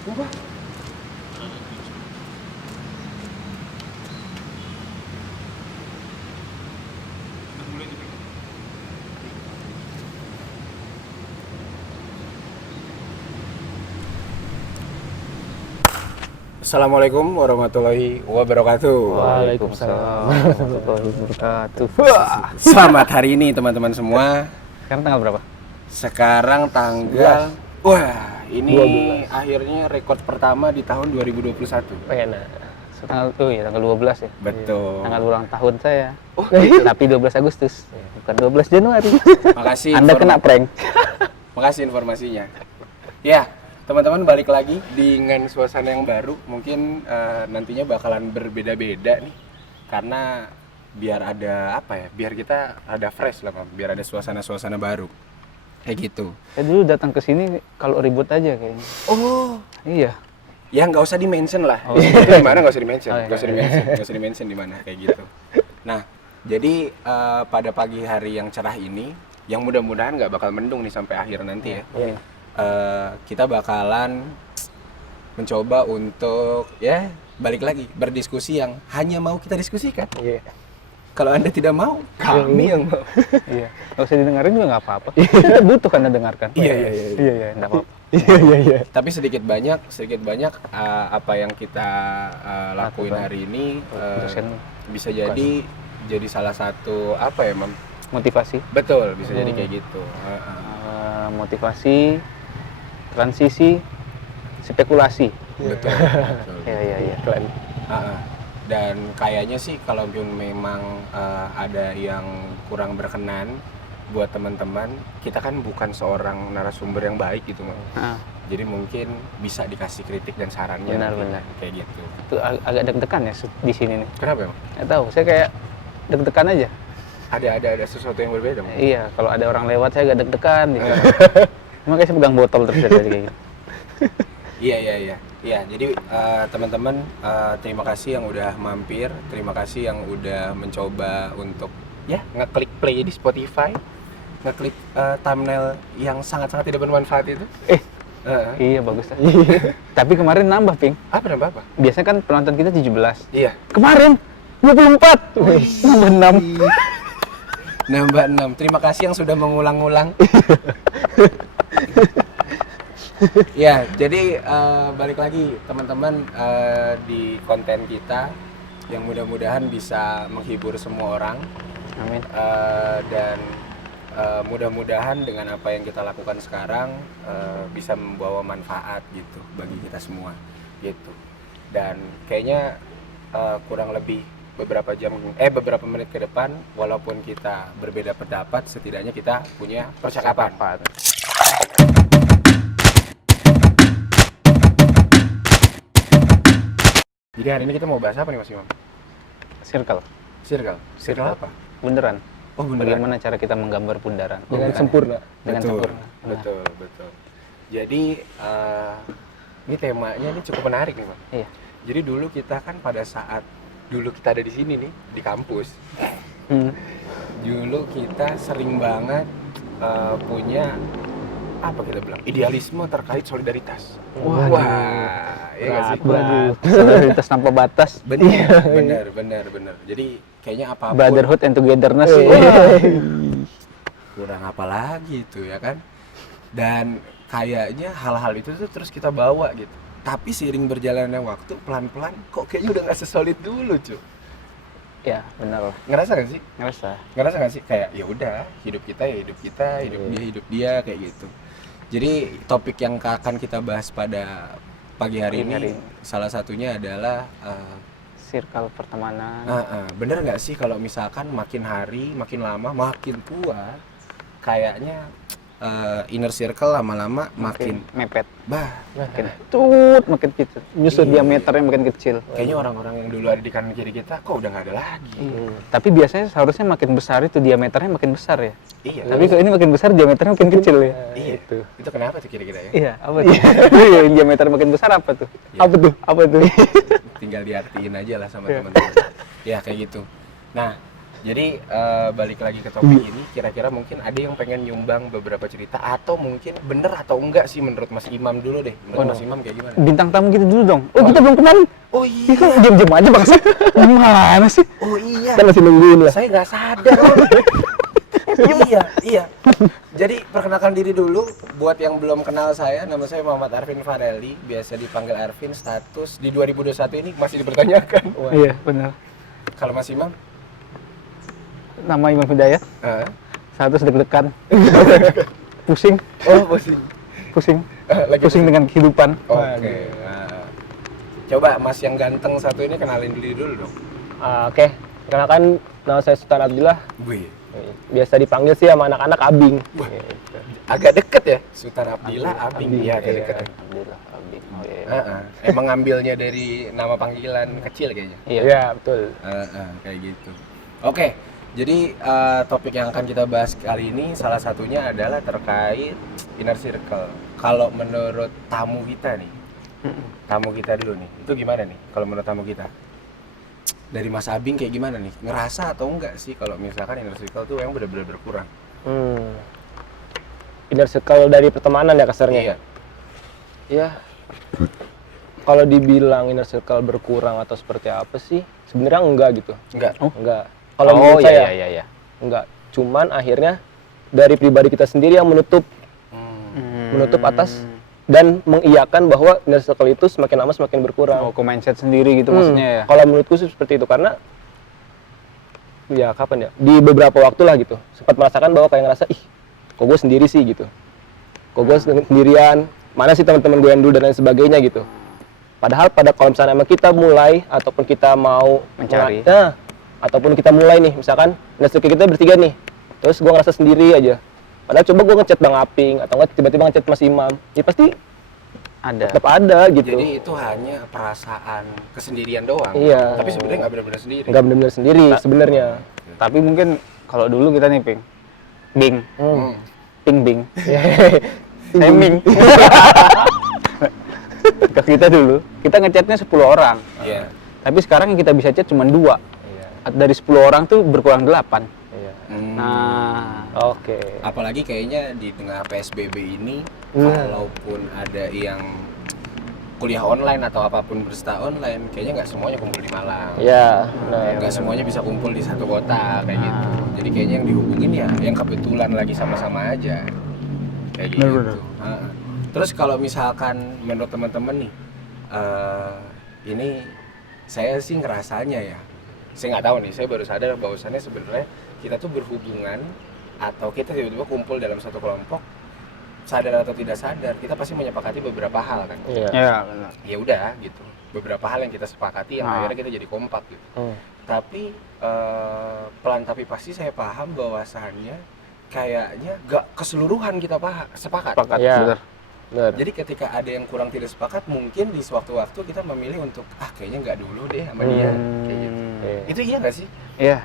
Apa? Assalamualaikum warahmatullahi wabarakatuh. Waalaikumsalam warahmatullahi wabarakatuh. Selamat hari ini teman-teman semua. Sekarang tanggal berapa? Sekarang tanggal wah, ini 12. Akhirnya rekor pertama di tahun 2021. Nah, tanggal 12 ya. Betul. Tanggal ulang tahun saya. Tapi 12 Agustus, bukan 12 Januari. Makasih. Anda kena prank. Makasih informasinya. Ya, teman-teman balik lagi dengan suasana yang baru. Mungkin nantinya bakalan berbeda-beda nih. Karena biar ada apa ya? Biar kita ada fresh lah, Bang. Biar ada suasana-suasana baru. Kayak gitu. Saya dulu datang ke sini kalau ribut aja kayaknya. Oh, Iya. ya nggak usah di-mention lah. Oh, Itu di mana nggak usah di-mention. Oh, iya. Nggak usah di-mention. Nggak usah di-mention di mana kayak gitu. Nah, jadi pada pagi hari yang cerah ini, yang mudah-mudahan nggak bakal mendung nih sampai akhir nanti ya. Iya. Kita bakalan mencoba untuk ya balik lagi berdiskusi yang hanya mau kita diskusikan. Iya. Kalau Anda tidak mau, kami yang mau. Iya. Kalau saya didengarin juga nggak apa-apa. Kita butuh kan dengarkan. Iya. Iya, enggak apa-apa. Iya. Tapi sedikit banyak apa yang kita lakuin Lakukan. hari ini Dosen bisa jadi salah satu apa ya, Mam? motivasi. Betul, bisa jadi kayak gitu. Motivasi, transisi, spekulasi. Betul. Iya. Dan kayaknya sih kalau memang ada yang kurang berkenan buat teman-teman, kita kan bukan seorang narasumber yang baik gitu, Mam. Jadi mungkin bisa dikasih kritik dan sarannya. Benar. Kayak gitu. Itu agak deg-degan ya di sini nih. Kenapa, Mam? Nggak tahu, saya kayak deg-degan aja. Ada sesuatu yang berbeda, Mam? Iya, kalau ada orang lewat saya agak deg-degan gitu. Makanya saya pegang botol terus dari kayak gitu. Iya, jadi teman-teman terima kasih yang udah mampir, terima kasih yang udah mencoba untuk ya ngeklik play di Spotify, ngeklik thumbnail yang sangat-sangat tidak bermanfaat itu. Iya, bagus. Tapi kemarin nambah, Ping. Nambah apa? Biasanya kan penonton kita 17. Iya. Kemarin 24. Nambah 6. Nambah 6. Terima kasih yang sudah mengulang-ulang. Ya, jadi balik lagi teman-teman di konten kita yang mudah-mudahan bisa menghibur semua orang. Amin. Dan mudah-mudahan dengan apa yang kita lakukan sekarang bisa membawa manfaat gitu bagi kita semua gitu. Dan kayaknya kurang lebih beberapa menit ke depan, walaupun kita berbeda pendapat, setidaknya kita punya percakapan. Jadi hari ini kita mau bahas apa nih, Mas Imam? Circle. Circle apa? Bundaran. Oh, bundaran. Bagaimana cara kita menggambar bundaran? Dengan sempurna. Dengan Betul. sempurna. Betul. Jadi ini temanya ini cukup menarik nih, Bang. Iya. Jadi dulu kita kan pada saat dulu kita ada di sini nih di kampus. Dulu kita sering banget punya apa kita bilang idealisme terkait solidaritas. Wah, iya nggak sih? Berat. Solidaritas tanpa batas. Bener. Jadi kayaknya apapun. Brotherhood and togetherness. Kurang apa lagi itu ya kan? Dan kayaknya hal-hal itu tuh terus kita bawa gitu. Tapi seiring berjalannya waktu pelan-pelan kok kayaknya udah nggak sesolid dulu, cuy. Ya, benar lah. Ngerasa gak sih? Ngerasa. Gak sih? Kayak ya udah, hidup kita ya hidup kita, hidup dia kayak gitu. Jadi topik yang akan kita bahas pada pagi hari ini salah satunya adalah circle pertemanan. Bener nggak sih kalau misalkan makin hari, makin lama, makin tua, kayaknya inner circle lama-lama makin mepet. makin Makin kecil. Justru diameternya makin kecil. kayaknya orang-orang yang dulu ada di kanan kiri kita kok udah nggak ada lagi. Tapi biasanya seharusnya makin besar itu diameternya makin besar ya. Iya. Tapi kalau ini makin besar diameternya makin kecil ya. Iya. Itu kenapa tuh kira-kira ya? Iya, apa tuh? Yang diameter makin besar apa tuh? Ya. Apa tuh? Tinggal diartiin aja lah sama teman-teman. Ya kayak gitu. Nah, Jadi balik lagi ke topik ini, kira-kira mungkin ada yang pengen nyumbang beberapa cerita atau mungkin bener atau enggak sih menurut Mas Imam dulu deh. Menurut Mas Imam kayak gimana? Bintang tamu kita dulu dong. Oh, kita belum kenalin. Oh Ih, iya. kok diam-diam aja bangsa? Gimana sih? Oh iya. Kan masih nungguin lah. Saya nggak sadar. Iya. Jadi perkenalkan diri dulu buat yang belum kenal saya, nama saya Muhammad Arvin Fareli, biasa dipanggil Arvin. Status di 2021 ini masih dipertanyakan. Wah. Iya, benar. Kalau Mas Imam? Nama Imam Hidayat. Satu deg-degan. Pusing, Oh, pusing. pusing. Lagi Pusing dengan kehidupan. Oke. Nah, coba Mas yang ganteng satu ini kenalin diri dulu dong. Oke, perkenalkan nama saya Sultan Abdillah. Wih, Biasa dipanggil sih sama anak-anak Abing. Wah. Gitu. agak deket ya, Sultan Abdillah, Abing. Iya, agak Iya. deket. Alhamdulillah, Abing. Oh, iya. Emang ngambilnya dari nama panggilan kecil kayaknya. Iya. Iya, betul. Kayak gitu. Oke, jadi topik yang akan kita bahas kali ini salah satunya adalah terkait inner circle. Kalau menurut tamu kita nih, tamu kita dulu nih, itu gimana nih? Kalau menurut tamu kita, dari Mas Abing kayak gimana nih? Ngerasa atau enggak sih kalau misalkan inner circle tuh yang benar-benar berkurang? Inner circle dari pertemanan ya kasarnya. Iya. Ya. Kalau dibilang inner circle berkurang atau seperti apa sih? Sebenarnya enggak gitu. Enggak. Enggak. Kalau Oh, menurut saya iya. enggak. Cuman akhirnya dari pribadi kita sendiri yang menutup atas dan mengiyakan bahwa inner circle itu semakin lama semakin berkurang. Oh, ke mindset sendiri gitu maksudnya ya. Kalau menurutku sih seperti itu karena ya kapan ya? Di beberapa waktu lah gitu. Sempat merasakan bahwa kayak ngerasa kok gue sendiri sih gitu. Kok gue sendirian, mana sih teman-teman gue yang dulu dan lain sebagainya gitu. Padahal kalau misalnya emang kita mulai ataupun kita mau Mencari. ataupun kita mulai nih misalkan inner circle kita bertiga nih. Terus gue ngerasa sendiri aja. Padahal coba gue ngechat Bang Aping atau nggak tiba-tiba ngechat Mas Imam. Ya pasti Ada. tetap ada gitu. Jadi itu hanya perasaan kesendirian doang. Iya. Tapi sebenarnya nggak benar-benar sendiri. Nggak benar-benar sendiri sebenarnya. Tapi mungkin kalau dulu kita nih, Ping. Bing. Hmm. Ping Bing. Saya Ming. Ke kita dulu, kita ngechatnya 10 orang. Iya. Tapi sekarang yang kita bisa chat cuma 2. Iya. Dari 10 orang tuh berkurang 8. Iya. Hmm. Nah, Oke. Apalagi kayaknya di tengah PSBB ini, walaupun ada yang kuliah online atau apapun bersta online, kayaknya nggak semuanya kumpul di Malang. Ya, nah, Nggak semuanya bisa kumpul di satu kota kayak gitu. Jadi kayaknya yang dihubungin ya yang kebetulan lagi sama-sama aja. Kayak gitu. Bener-bener. Terus kalau misalkan menurut teman-teman nih, ini saya sih ngerasanya ya, saya nggak tahu nih, saya baru sadar bahwasannya sebenarnya kita tuh berhubungan atau kita tiba-tiba kumpul dalam satu kelompok, sadar atau tidak sadar kita pasti menyepakati beberapa hal kan. iya. ya benar. Ya udah gitu, beberapa hal yang kita sepakati yang Nah. akhirnya kita jadi kompak gitu. Hmm. Tapi pelan tapi pasti saya paham bahwasannya kayaknya gak keseluruhan kita sepakat. Sepakat, Iya. benar. Benar. Jadi ketika ada yang kurang tidak sepakat, mungkin di sewaktu-waktu kita memilih untuk kayaknya nggak dulu deh sama dia, kayak gitu. Iya. Itu iya nggak sih? Iya.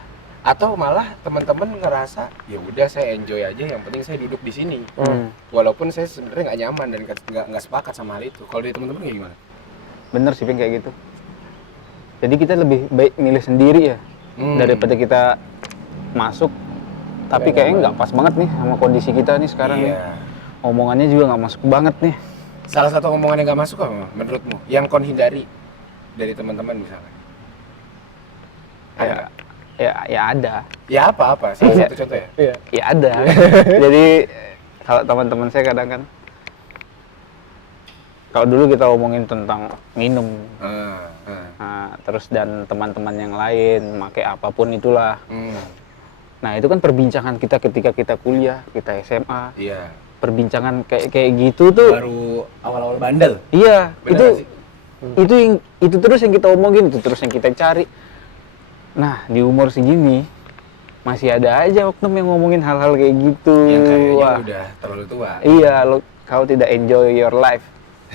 Atau malah teman-teman ngerasa ya udah saya enjoy aja, yang penting saya duduk di sini, walaupun saya sebenarnya nggak nyaman dan nggak sepakat sama hal itu. Kalau dari teman-teman kayak gimana? Bener sih, Ping, kayak gitu. Jadi kita lebih baik milih sendiri ya, daripada kita masuk. Tapi kayaknya nggak pas banget nih sama kondisi kita nih sekarang nih. Iya. Omongannya juga nggak masuk banget nih. Salah satu omongan yang nggak masuk apa menurutmu? Yang kon hindari dari teman-teman misalnya? Ada nggak? Ya ada. Ya apa? Salah satu contoh ya? Iya. Ya ada. Jadi kalau teman-teman saya kadang kan, kalau dulu kita omongin tentang minum, nah, terus dan teman-teman yang lain, pakai apapun itulah. Nah itu kan perbincangan kita ketika kita kuliah, kita SMA, Iya. perbincangan kayak gitu tuh. Baru awal-awal bandel. Iya, Bener itu terus yang kita omongin, itu terus yang kita cari. Nah di umur segini masih ada aja oknum yang ngomongin hal-hal kayak gitu. Yang kayaknya Wah. udah terlalu tua. Iya, kau tidak enjoy your life.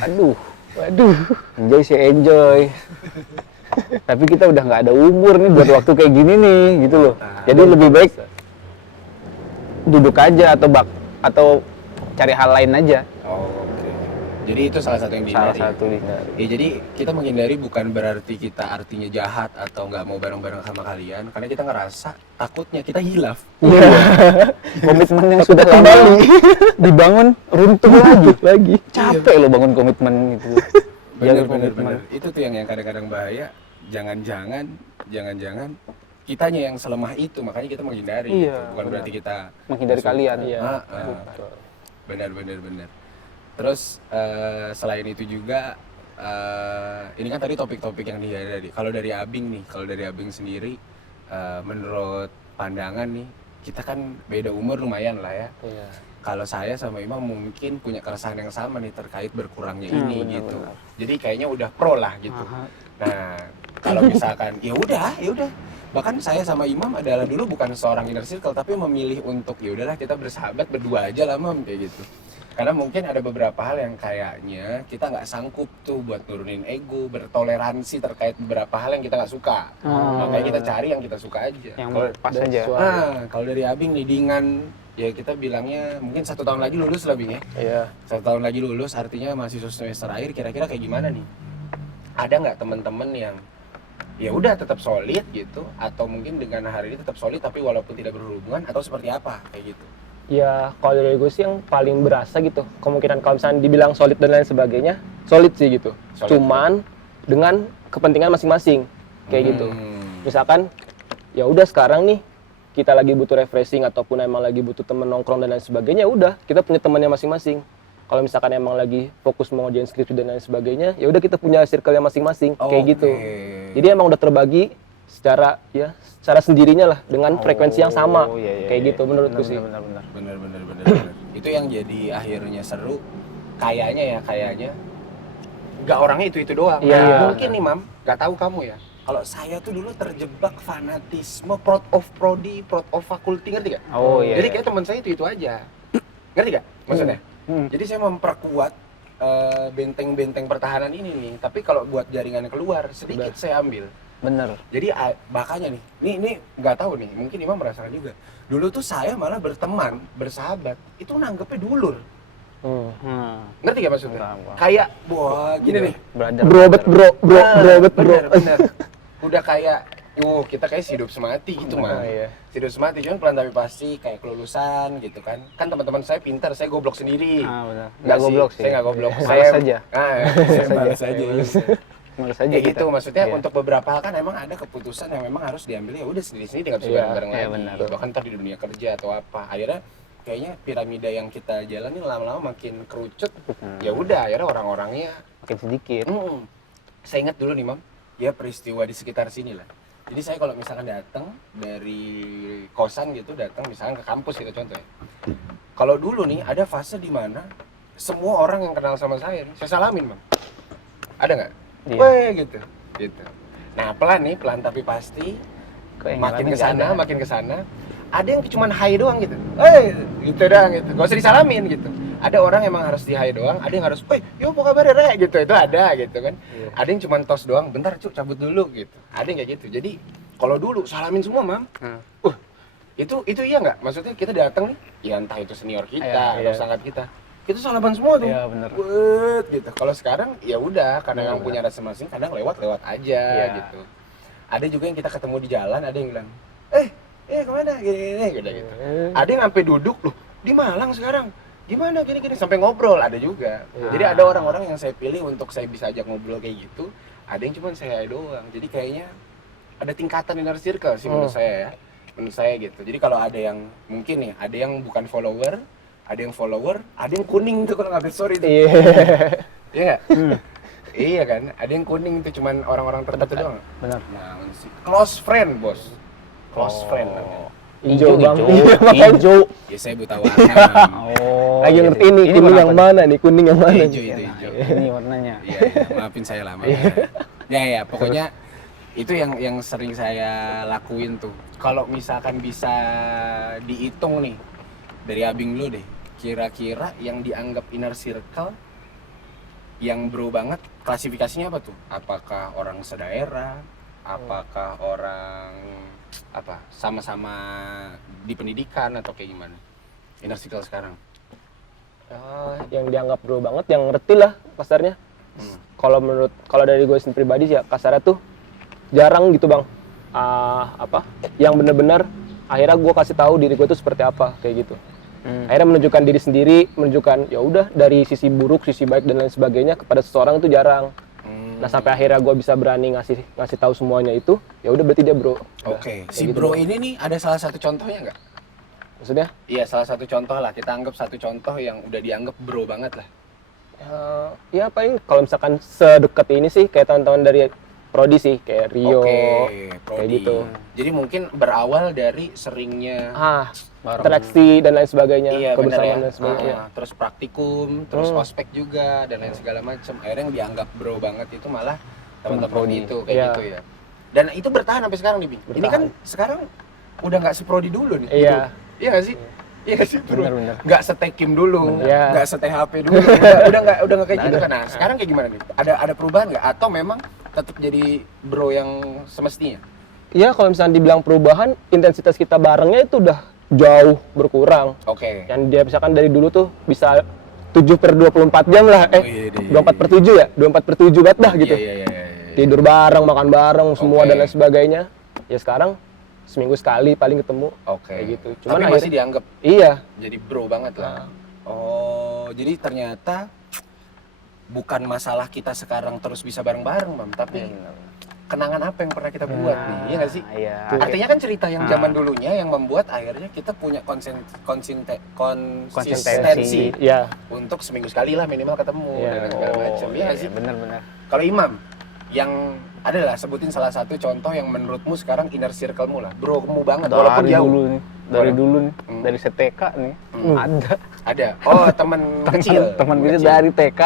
Waduh, enjoy sih enjoy. Tapi kita udah nggak ada umur nih buat waktu kayak gini nih, gitu loh. Jadi lebih baik duduk aja atau cari hal lain aja. Oh, oke. Jadi itu salah satu yang Salah dihindari. satu dihindari. Ya, jadi kita menghindari bukan berarti kita artinya jahat atau nggak mau bareng-bareng sama kalian, karena kita ngerasa takutnya kita hilaf. Komitmen yang sudah lama dibangun runtuh lagi. Capek lo bangun komitmen itu. Jaga komitmen. Bener. Itu tuh yang kadang-kadang bahaya. Jangan-jangan kitanya yang selemah itu, makanya kita menghindari. Iya, gitu. Bukan berarti kita Menghindari kalian. Iya. Benar. Terus selain itu juga ini kan tadi topik-topik yang dihindari. Kalau dari Abing sendiri, menurut pandangan nih, kita kan beda umur lumayan lah ya. Iya. Kalau saya sama Imam mungkin punya keresahan yang sama nih terkait berkurangnya ini benar, gitu. benar. Jadi kayaknya udah pro lah gitu. Aha. Nah, kalau misalkan ya udah. Bahkan saya sama Imam adalah dulu bukan seorang inner circle tapi memilih untuk ya udahlah kita bersahabat berdua aja lah Mam kayak gitu. Karena mungkin ada beberapa hal yang kayaknya kita nggak sanggup tuh buat nurunin ego, bertoleransi terkait beberapa hal yang kita nggak suka. Makanya kita cari yang kita suka aja. Yang Kalau pas aja. kalau dari Abing leadingan ya kita bilangnya mungkin 1 tahun lagi lulus lah Bing ya. Iya. 1 tahun lagi lulus artinya mahasiswa semester akhir, kira-kira kayak gimana nih? Ada nggak teman-teman yang ya udah tetap solid gitu, atau mungkin dengan hari ini tetap solid tapi walaupun tidak berhubungan, atau seperti apa kayak gitu? Ya kalau dari gue sih yang paling berasa gitu kemungkinan kalau misalnya dibilang solid dan lain sebagainya, solid sih gitu. Solid. Cuman dengan kepentingan masing-masing kayak gitu. Hmm. Misalkan ya udah sekarang nih kita lagi butuh refreshing ataupun emang lagi butuh temen nongkrong dan lain sebagainya, udah kita punya temannya masing-masing. Kalau misalkan emang lagi fokus mau ngerjain skripsi dan lain sebagainya, ya udah kita punya circle-nya masing-masing kayak gitu. Jadi emang udah terbagi secara sendirinya lah dengan frekuensi yang sama kayak gitu menurutku sih. Benar. Bener. Itu yang jadi akhirnya seru kayaknya nggak orangnya itu doang. Iya. Mungkin nih Mam, nggak tahu kamu ya, kalau saya tuh dulu terjebak fanatisme prod of prodi, prod of fakulti, ngerti gak? Oh iya. Jadi kayak teman saya itu aja, ngerti gak maksudnya? Jadi saya memperkuat benteng-benteng pertahanan ini nih, tapi kalau buat jaringan keluar sedikit saya ambil. Bener. Jadi makanya nih, ini nggak tahu nih, mungkin Imam merasakan juga. Dulu tuh saya malah berteman, bersahabat, itu nanggepnya dulur. Ngerti gak maksudnya? Enggak. Kayak, wah gini nih. Bro. Bener. Udah kayak, kita kayak hidup semati gitu mah. Iya. Hidup semati, cuman pelan tapi pasti kayak kelulusan gitu kan. Kan teman-teman saya pintar, saya goblok sendiri. Benar. Nggak Goblok sih. Saya nggak goblok. Malas aja. Saya malas aja. Malas aja Kayak kita. gitu, maksudnya Iya. untuk beberapa hal kan emang ada keputusan yang memang harus diambil ya udah sendiri-sendiri nggak bisa Iya, bareng-bareng iya lagi. benar. Bahkan ntar di dunia kerja atau apa. Akhirnya kayaknya piramida yang kita jalani lama-lama makin kerucut. Ya udah, akhirnya orang-orangnya Makin sedikit. Saya ingat dulu nih Mam, ya peristiwa di sekitar sini lah. Jadi saya kalau misalkan datang dari kosan gitu, datang misalkan ke kampus gitu contohnya. Kalau dulu nih ada fase di mana semua orang yang kenal sama saya nih, saya salamin Mam. Ada nggak? Iya. Weh gitu. Nah pelan tapi pasti makin Keinginannya ke sana. Ada yang cuman hai doang gitu. Gitu doang gitu. Gak usah disalamin gitu. Ada orang emang harus di hai doang, ada yang harus, yo apa kabar Re? Gitu, itu ada gitu kan. Ada yang cuman tos doang, bentar cuk cabut dulu gitu. Ada yang kayak gitu. Jadi kalau dulu salamin semua Mam. Itu iya nggak? Maksudnya kita datang nih, ya entah itu senior kita atau sangat kita salaman semua tuh. Iya benar. Gitu. Kalau sekarang ya udah karena yang punya rasa masing kadang lewat aja gitu. Ada juga yang kita ketemu di jalan, ada yang bilang, kemana? Gini gitu. Ada yang sampai duduk loh di Malang sekarang. Gimana gini sampai ngobrol ada juga. Jadi ada orang-orang yang saya pilih untuk saya bisa ajak ngobrol kayak gitu. Ada yang cuma saya doang. Jadi kayaknya ada tingkatan inner circle sih menurut saya ya. Menurut saya gitu. Jadi kalau ada yang mungkin nih, ada yang bukan follower, ada yang follower, ada yang kuning tuh kalau nggak story tuh. Iya nggak? Iya kan, ada yang kuning itu cuman orang-orang tertentu doang. Benar. Nah, close friend bos, close friend namanya. Hijau. Hijau. Ya saya buta warna. Lagi iya ngerti sih. ini kuning yang warna mana nih, kuning yang mana? Hijau itu hijau. Ini warnanya. Iya, maafin saya lah. Ya, pokoknya itu yang sering saya lakuin tuh. Kalau misalkan bisa dihitung nih dari Abing dulu deh, kira-kira yang dianggap inner circle yang bro banget, klasifikasinya apa tuh? Apakah orang sedaerah? Apakah orang sama-sama di pendidikan atau kayak gimana? Inner circle sekarang. Yang dianggap bro banget, yang ngerti lah kasarnya. Kalau dari gue sendiri pribadi sih ya, kasarnya tuh jarang gitu bang. Yang bener-bener akhirnya gue kasih tahu diri gue tuh seperti apa kayak gitu. Akhirnya menunjukkan diri sendiri, menunjukkan ya udah dari sisi buruk, sisi baik dan lain sebagainya kepada seseorang itu jarang. Nah sampai akhirnya gue bisa berani ngasih tahu semuanya itu, ya udah berarti dia bro. Oke, si gitu bro doang. ini nih ada salah satu contohnya nggak? Maksudnya? Iya, salah satu contoh lah. Kita anggap satu contoh yang udah dianggap bro banget lah. Ya paling kalau misalkan sedekat ini sih kayak teman-teman dari Prodi sih, kayak Rio, Oke, kayak Prodi. gitu. Jadi mungkin berawal dari seringnya Interaksi dan lain sebagainya, iya, bener ya. kebersamaan dan sebagainya. Terus praktikum, terus ospek juga dan lain segala macam. Akhirnya yang dianggap bro banget itu malah teman-teman Prodi. itu kayak Iya. gitu ya. Dan itu bertahan sampai sekarang nih, Bing. Ini kan sekarang udah nggak seprodi dulu nih. Iya. Gitu. Iya nggak sih? Iya nggak sih, bro? Bener. Nggak setekim dulu, Iya. nggak se-THP dulu. udah nggak kayak gitu kan. Nah, sekarang kayak gimana nih? Ada perubahan nggak? Atau memang tetap jadi bro yang semestinya? Iya, kalau misalnya dibilang perubahan, intensitas kita barengnya itu udah jauh berkurang. Oke. Yang dia misalkan dari dulu tuh bisa 7/24 jam lah, iya. 24/7 ya? 24/7 banget dah gitu. Iya. Tidur bareng, makan bareng, semua Oke. dan lain sebagainya. Ya sekarang seminggu sekali paling ketemu. Oke. Kayak gitu. Tapi Cuman masih dianggap iya. jadi bro banget lah. Oh, jadi ternyata bukan masalah kita sekarang terus bisa bareng-bareng, Bang, tapi kenangan apa yang pernah kita buat nih, iya nggak sih? Iya. Artinya kan cerita yang zaman dulunya yang membuat akhirnya kita punya konsistensi Iya. untuk seminggu sekali lah minimal ketemu Iya. dan segala macam, iya nggak sih? Bener. Kalau Imam, yang adalah sebutin salah satu contoh yang menurutmu sekarang inner circle-mu lah, bro-mu banget, walaupun Dari jauh. dulu nih, dari dulu nih, Hmm. dari TK nih, ada. Ada. Oh, teman kecil. Teman kita kecil. dari TK,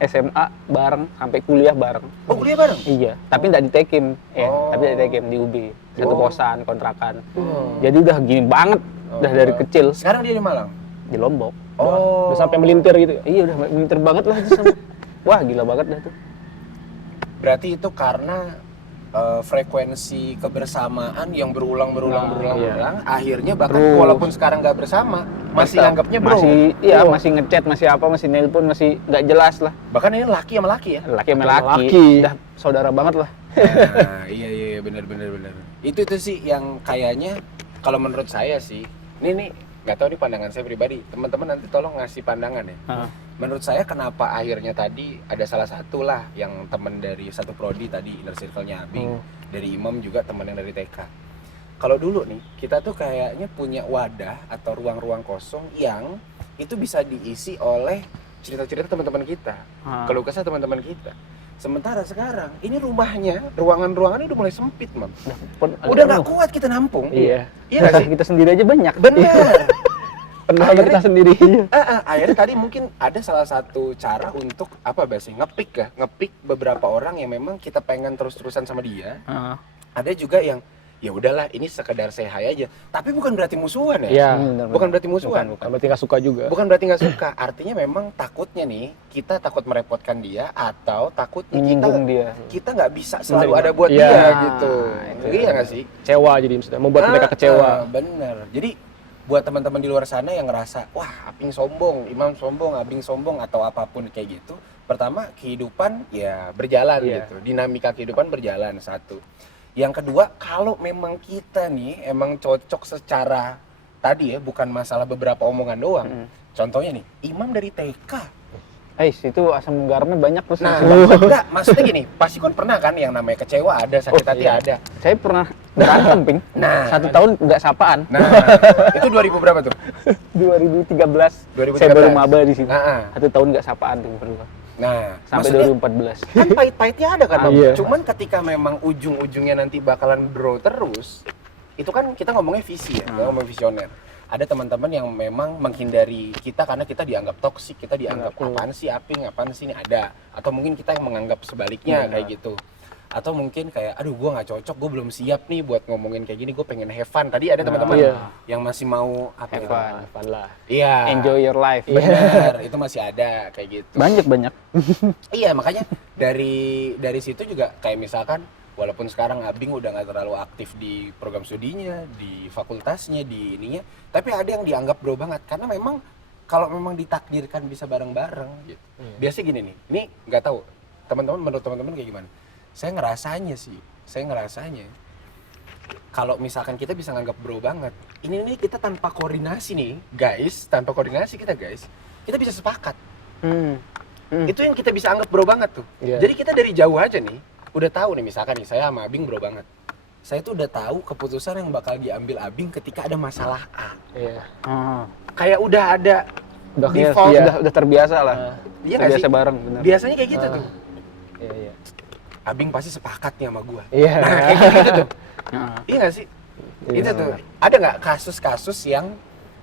SMA bareng sampai kuliah bareng. Oh, kuliah bareng? Iya, tapi nggak di Tekim, ya. Oh. Tapi di Tekim di UB, satu Oh. kosan, kontrakan. Jadi udah gini banget, udah dari kecil Sekarang dia di Malang. di Lombok. Oh. Udah sampai melintir gitu ya. Iya udah pinter banget lah itu sama. Wah gila banget dah tuh. Berarti itu karena frekuensi kebersamaan yang berulang, akhirnya bahkan Terus. walaupun sekarang nggak bersama, masih Tetap, nganggapnya bro. Masih, iya Bro. masih ngechat, masih apa, masih nelpon, masih nggak jelas lah. Bahkan ini laki sama laki ya. Laki sama Laki. laki, udah saudara banget lah. Nah, iya benar. Itu sih yang kayaknya kalau menurut saya sih, ini nggak tahu nih pandangan saya pribadi. Teman-teman nanti tolong ngasih pandangan ya. Heeh. Menurut saya kenapa akhirnya tadi ada salah satu lah yang teman dari satu prodi tadi inner circle-nya Abing, dari Imam juga teman yang dari TK. Kalau dulu nih kita tuh kayaknya punya wadah atau ruang-ruang kosong yang itu bisa diisi oleh cerita-cerita teman-teman kita, keluh kesah teman-teman kita. Sementara sekarang ini rumahnya, ruangan-ruangannya udah mulai sempit, Mam. Udah nggak kuat kita nampung. Iya. Iya nggak sih? Kita sendiri aja banyak. Bener. Pernah Akhirnya- kita sendiri. Akhirnya tadi mungkin ada salah satu cara untuk apa bahasanya ngepick beberapa orang yang memang kita pengen terus-terusan sama dia. Heeh. Ada juga yang ya udahlah ini sekedar say hi aja, tapi bukan berarti musuhan ya. Iya. Bener. Bukan berarti musuhan. Berarti nggak suka juga. Bukan berarti nggak suka. Artinya memang takutnya nih kita takut merepotkan dia atau takutnya Menyinggung dia. kita nggak bisa selalu Menerima. ada buat Iya. dia gitu. Itu. Iya nggak sih? Kecewa jadi maksudnya membuat mereka kecewa. Bener. Jadi buat teman-teman di luar sana yang ngerasa wah Aping sombong, Imam sombong, Abing sombong atau apapun kayak gitu. Pertama kehidupan ya berjalan Iya. gitu. Dinamika kehidupan berjalan satu. Yang kedua kalau memang kita nih emang cocok secara tadi ya bukan masalah beberapa omongan doang. Contohnya nih Imam dari TK. Itu asam garamnya banyak terus. Nah, masih- enggak, maksudnya gini, pasti kan pernah kan yang namanya kecewa ada, sakit hati iya. ada. Saya pernah berantem, Ping. Nah. 1 tahun nggak sapaan. Nah, itu 2000 berapa tuh? 2013. 2013. Saya baru maba di sini. Nah, 1 tahun nggak sapaan tuh berdua. nah, Sampai maksudnya 2014. kan pahit-pahitnya ada kan, Bang? Iya. Cuman ketika memang ujung-ujungnya nanti bakalan bro terus, itu kan kita ngomongnya visi ya, kita ngomong visioner. Ada teman-teman yang memang menghindari kita karena kita dianggap toksik, kita dianggap apaan sih Aping, apaan sih ini ada. Atau mungkin kita yang menganggap sebaliknya kayak gitu. Atau mungkin kayak, aduh gue nggak cocok, gue belum siap nih buat ngomongin kayak gini, gue pengen have fun. Tadi ada teman-teman iya. yang masih mau apa Have gitu. fun. Fun lah. Iya. Enjoy your life. Benar, itu masih ada kayak gitu. Banyak. Iya, makanya dari situ juga kayak misalkan walaupun sekarang Abing udah nggak terlalu aktif di program studinya, di fakultasnya, di ininya, tapi ada yang dianggap bro banget karena memang kalau memang ditakdirkan bisa bareng-bareng gitu. Biasanya gini nih, ini nggak tahu teman-teman, menurut teman-teman kayak gimana? Saya ngerasanya kalau misalkan kita bisa nganggap bro banget, ini nih kita tanpa koordinasi nih guys, kita bisa sepakat. Itu yang kita bisa anggap bro banget tuh. Jadi kita dari jauh aja nih udah tahu nih, misalkan nih saya sama Abing bro banget, saya tuh udah tahu keputusan yang bakal diambil Abing ketika ada masalah A. Kayak udah ada default, udah terbiasa lah. Iya nggak Terbiasa sih? bareng, bener. Biasanya kayak gitu tuh. Iya. Abing pasti sepakat nih sama gua. Iya. Nah, kayak gitu tuh. Heeh. Iya nggak sih? Iya, Itu tuh. Ada nggak kasus-kasus yang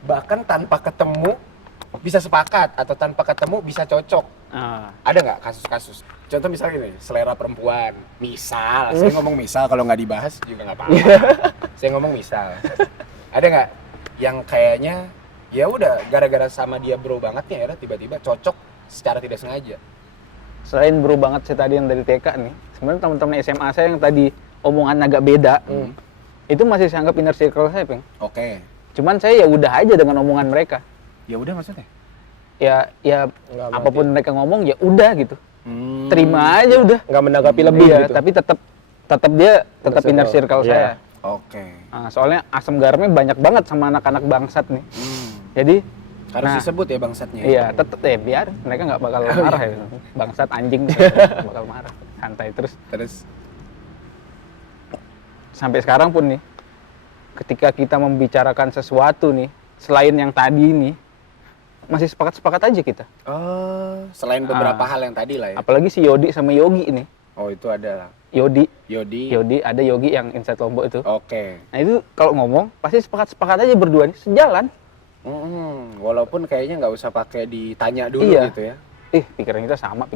bahkan tanpa ketemu bisa sepakat atau tanpa ketemu bisa cocok? Ada nggak kasus-kasus? Contoh misalnya gini, selera perempuan. Misal, saya ngomong misal, kalau nggak dibahas juga nggak apa-apa. Saya ngomong misal. Ada nggak yang kayaknya ya udah gara-gara sama dia bro banget nih, akhirnya tiba-tiba cocok secara tidak sengaja? Selain bro banget sih tadi yang dari TK nih, sebenarnya teman-teman SMA saya yang tadi omongan agak beda, itu masih saya anggap inner circle saya, Peng. Oke. Cuman saya ya udah aja dengan omongan mereka. Ya udah maksudnya? Ya Nggak apapun mereka ngomong ya udah gitu. Terima aja udah. Nggak menanggapi lebih Iya, gitu. tapi tetap dia tetap inner circle Iya. saya. Oke. Nah, soalnya asam garamnya banyak banget sama anak-anak bangsat nih. Jadi Harus disebut ya bangsatnya. iya, tetap biar mereka nggak bakal marah ya. Bangsat anjing nggak bakal marah. Santai terus. Sampai sekarang pun nih, ketika kita membicarakan sesuatu nih, selain yang tadi nih, masih sepakat-sepakat aja kita. Oh, selain beberapa hal yang tadi lah ya. Apalagi si Yodi sama Yogi ini. Oh, itu ada Yodi, Yodi. ada Yogi yang Inside Lombok itu. Oke. Nah itu kalau ngomong pasti sepakat-sepakat aja berdua nih, sejalan. Walaupun kayaknya nggak usah pakai ditanya dulu Iya. gitu ya. Pikiran kita sama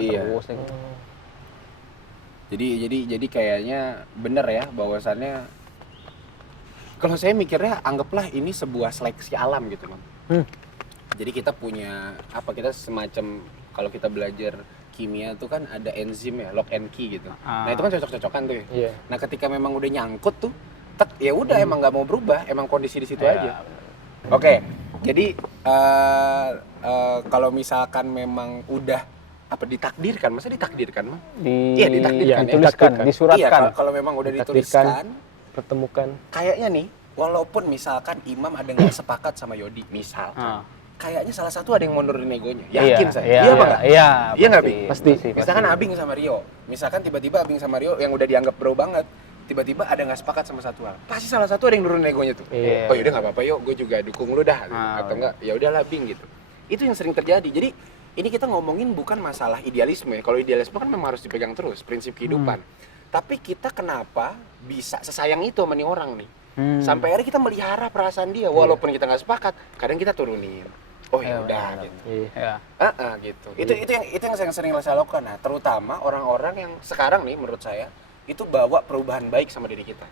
Iya. terus. Gitu. Jadi kayaknya bener ya bahwasannya kalau saya mikirnya anggaplah ini sebuah seleksi alam gitu, Bang. Jadi kita punya kita semacam, kalau kita belajar kimia tuh kan ada enzim ya, lock and key gitu. Nah, itu kan cocok-cocokan tuh ya. Iya. Nah, ketika memang udah nyangkut tuh, ya udah emang nggak mau berubah, emang kondisi di situ aja. Oke. Jadi kalau misalkan memang udah ditakdirkan, masa ditakdirkan mah? Iya, ditakdirkan ya. Dituliskan, disuratkan. Iya, kalau memang udah dituliskan, pertemukan. kayaknya nih, walaupun misalkan Imam ada nggak sepakat sama Yodi, misal, kayaknya salah satu ada yang mundurin egonya. Yakin saya. Iya apa nggak? Iya nggak, Bing? Pasti. Misalkan Abing sama Rio, misalkan tiba-tiba Abing sama Rio yang udah dianggap bro banget, tiba-tiba ada nggak sepakat sama satu hal, pasti salah satu ada yang nurunin egonya tuh. Iya. Oh yaudah nggak apa-apa, yuk gue juga dukung lu dah, atau enggak ya udahlah Bing gitu. Itu yang sering terjadi. Jadi ini kita ngomongin bukan masalah idealisme. Kalau idealisme kan memang harus dipegang terus, prinsip kehidupan. Tapi kita kenapa bisa sesayang itu sama nih orang nih? Sampai akhirnya kita melihara perasaan dia, walaupun kita nggak sepakat, kadang kita turunin. Oh ya udah gitu. Iya. Gitu. Itu yang saya sering saya lakukan. Nah, terutama orang-orang yang sekarang nih menurut saya itu bawa perubahan baik sama diri kita.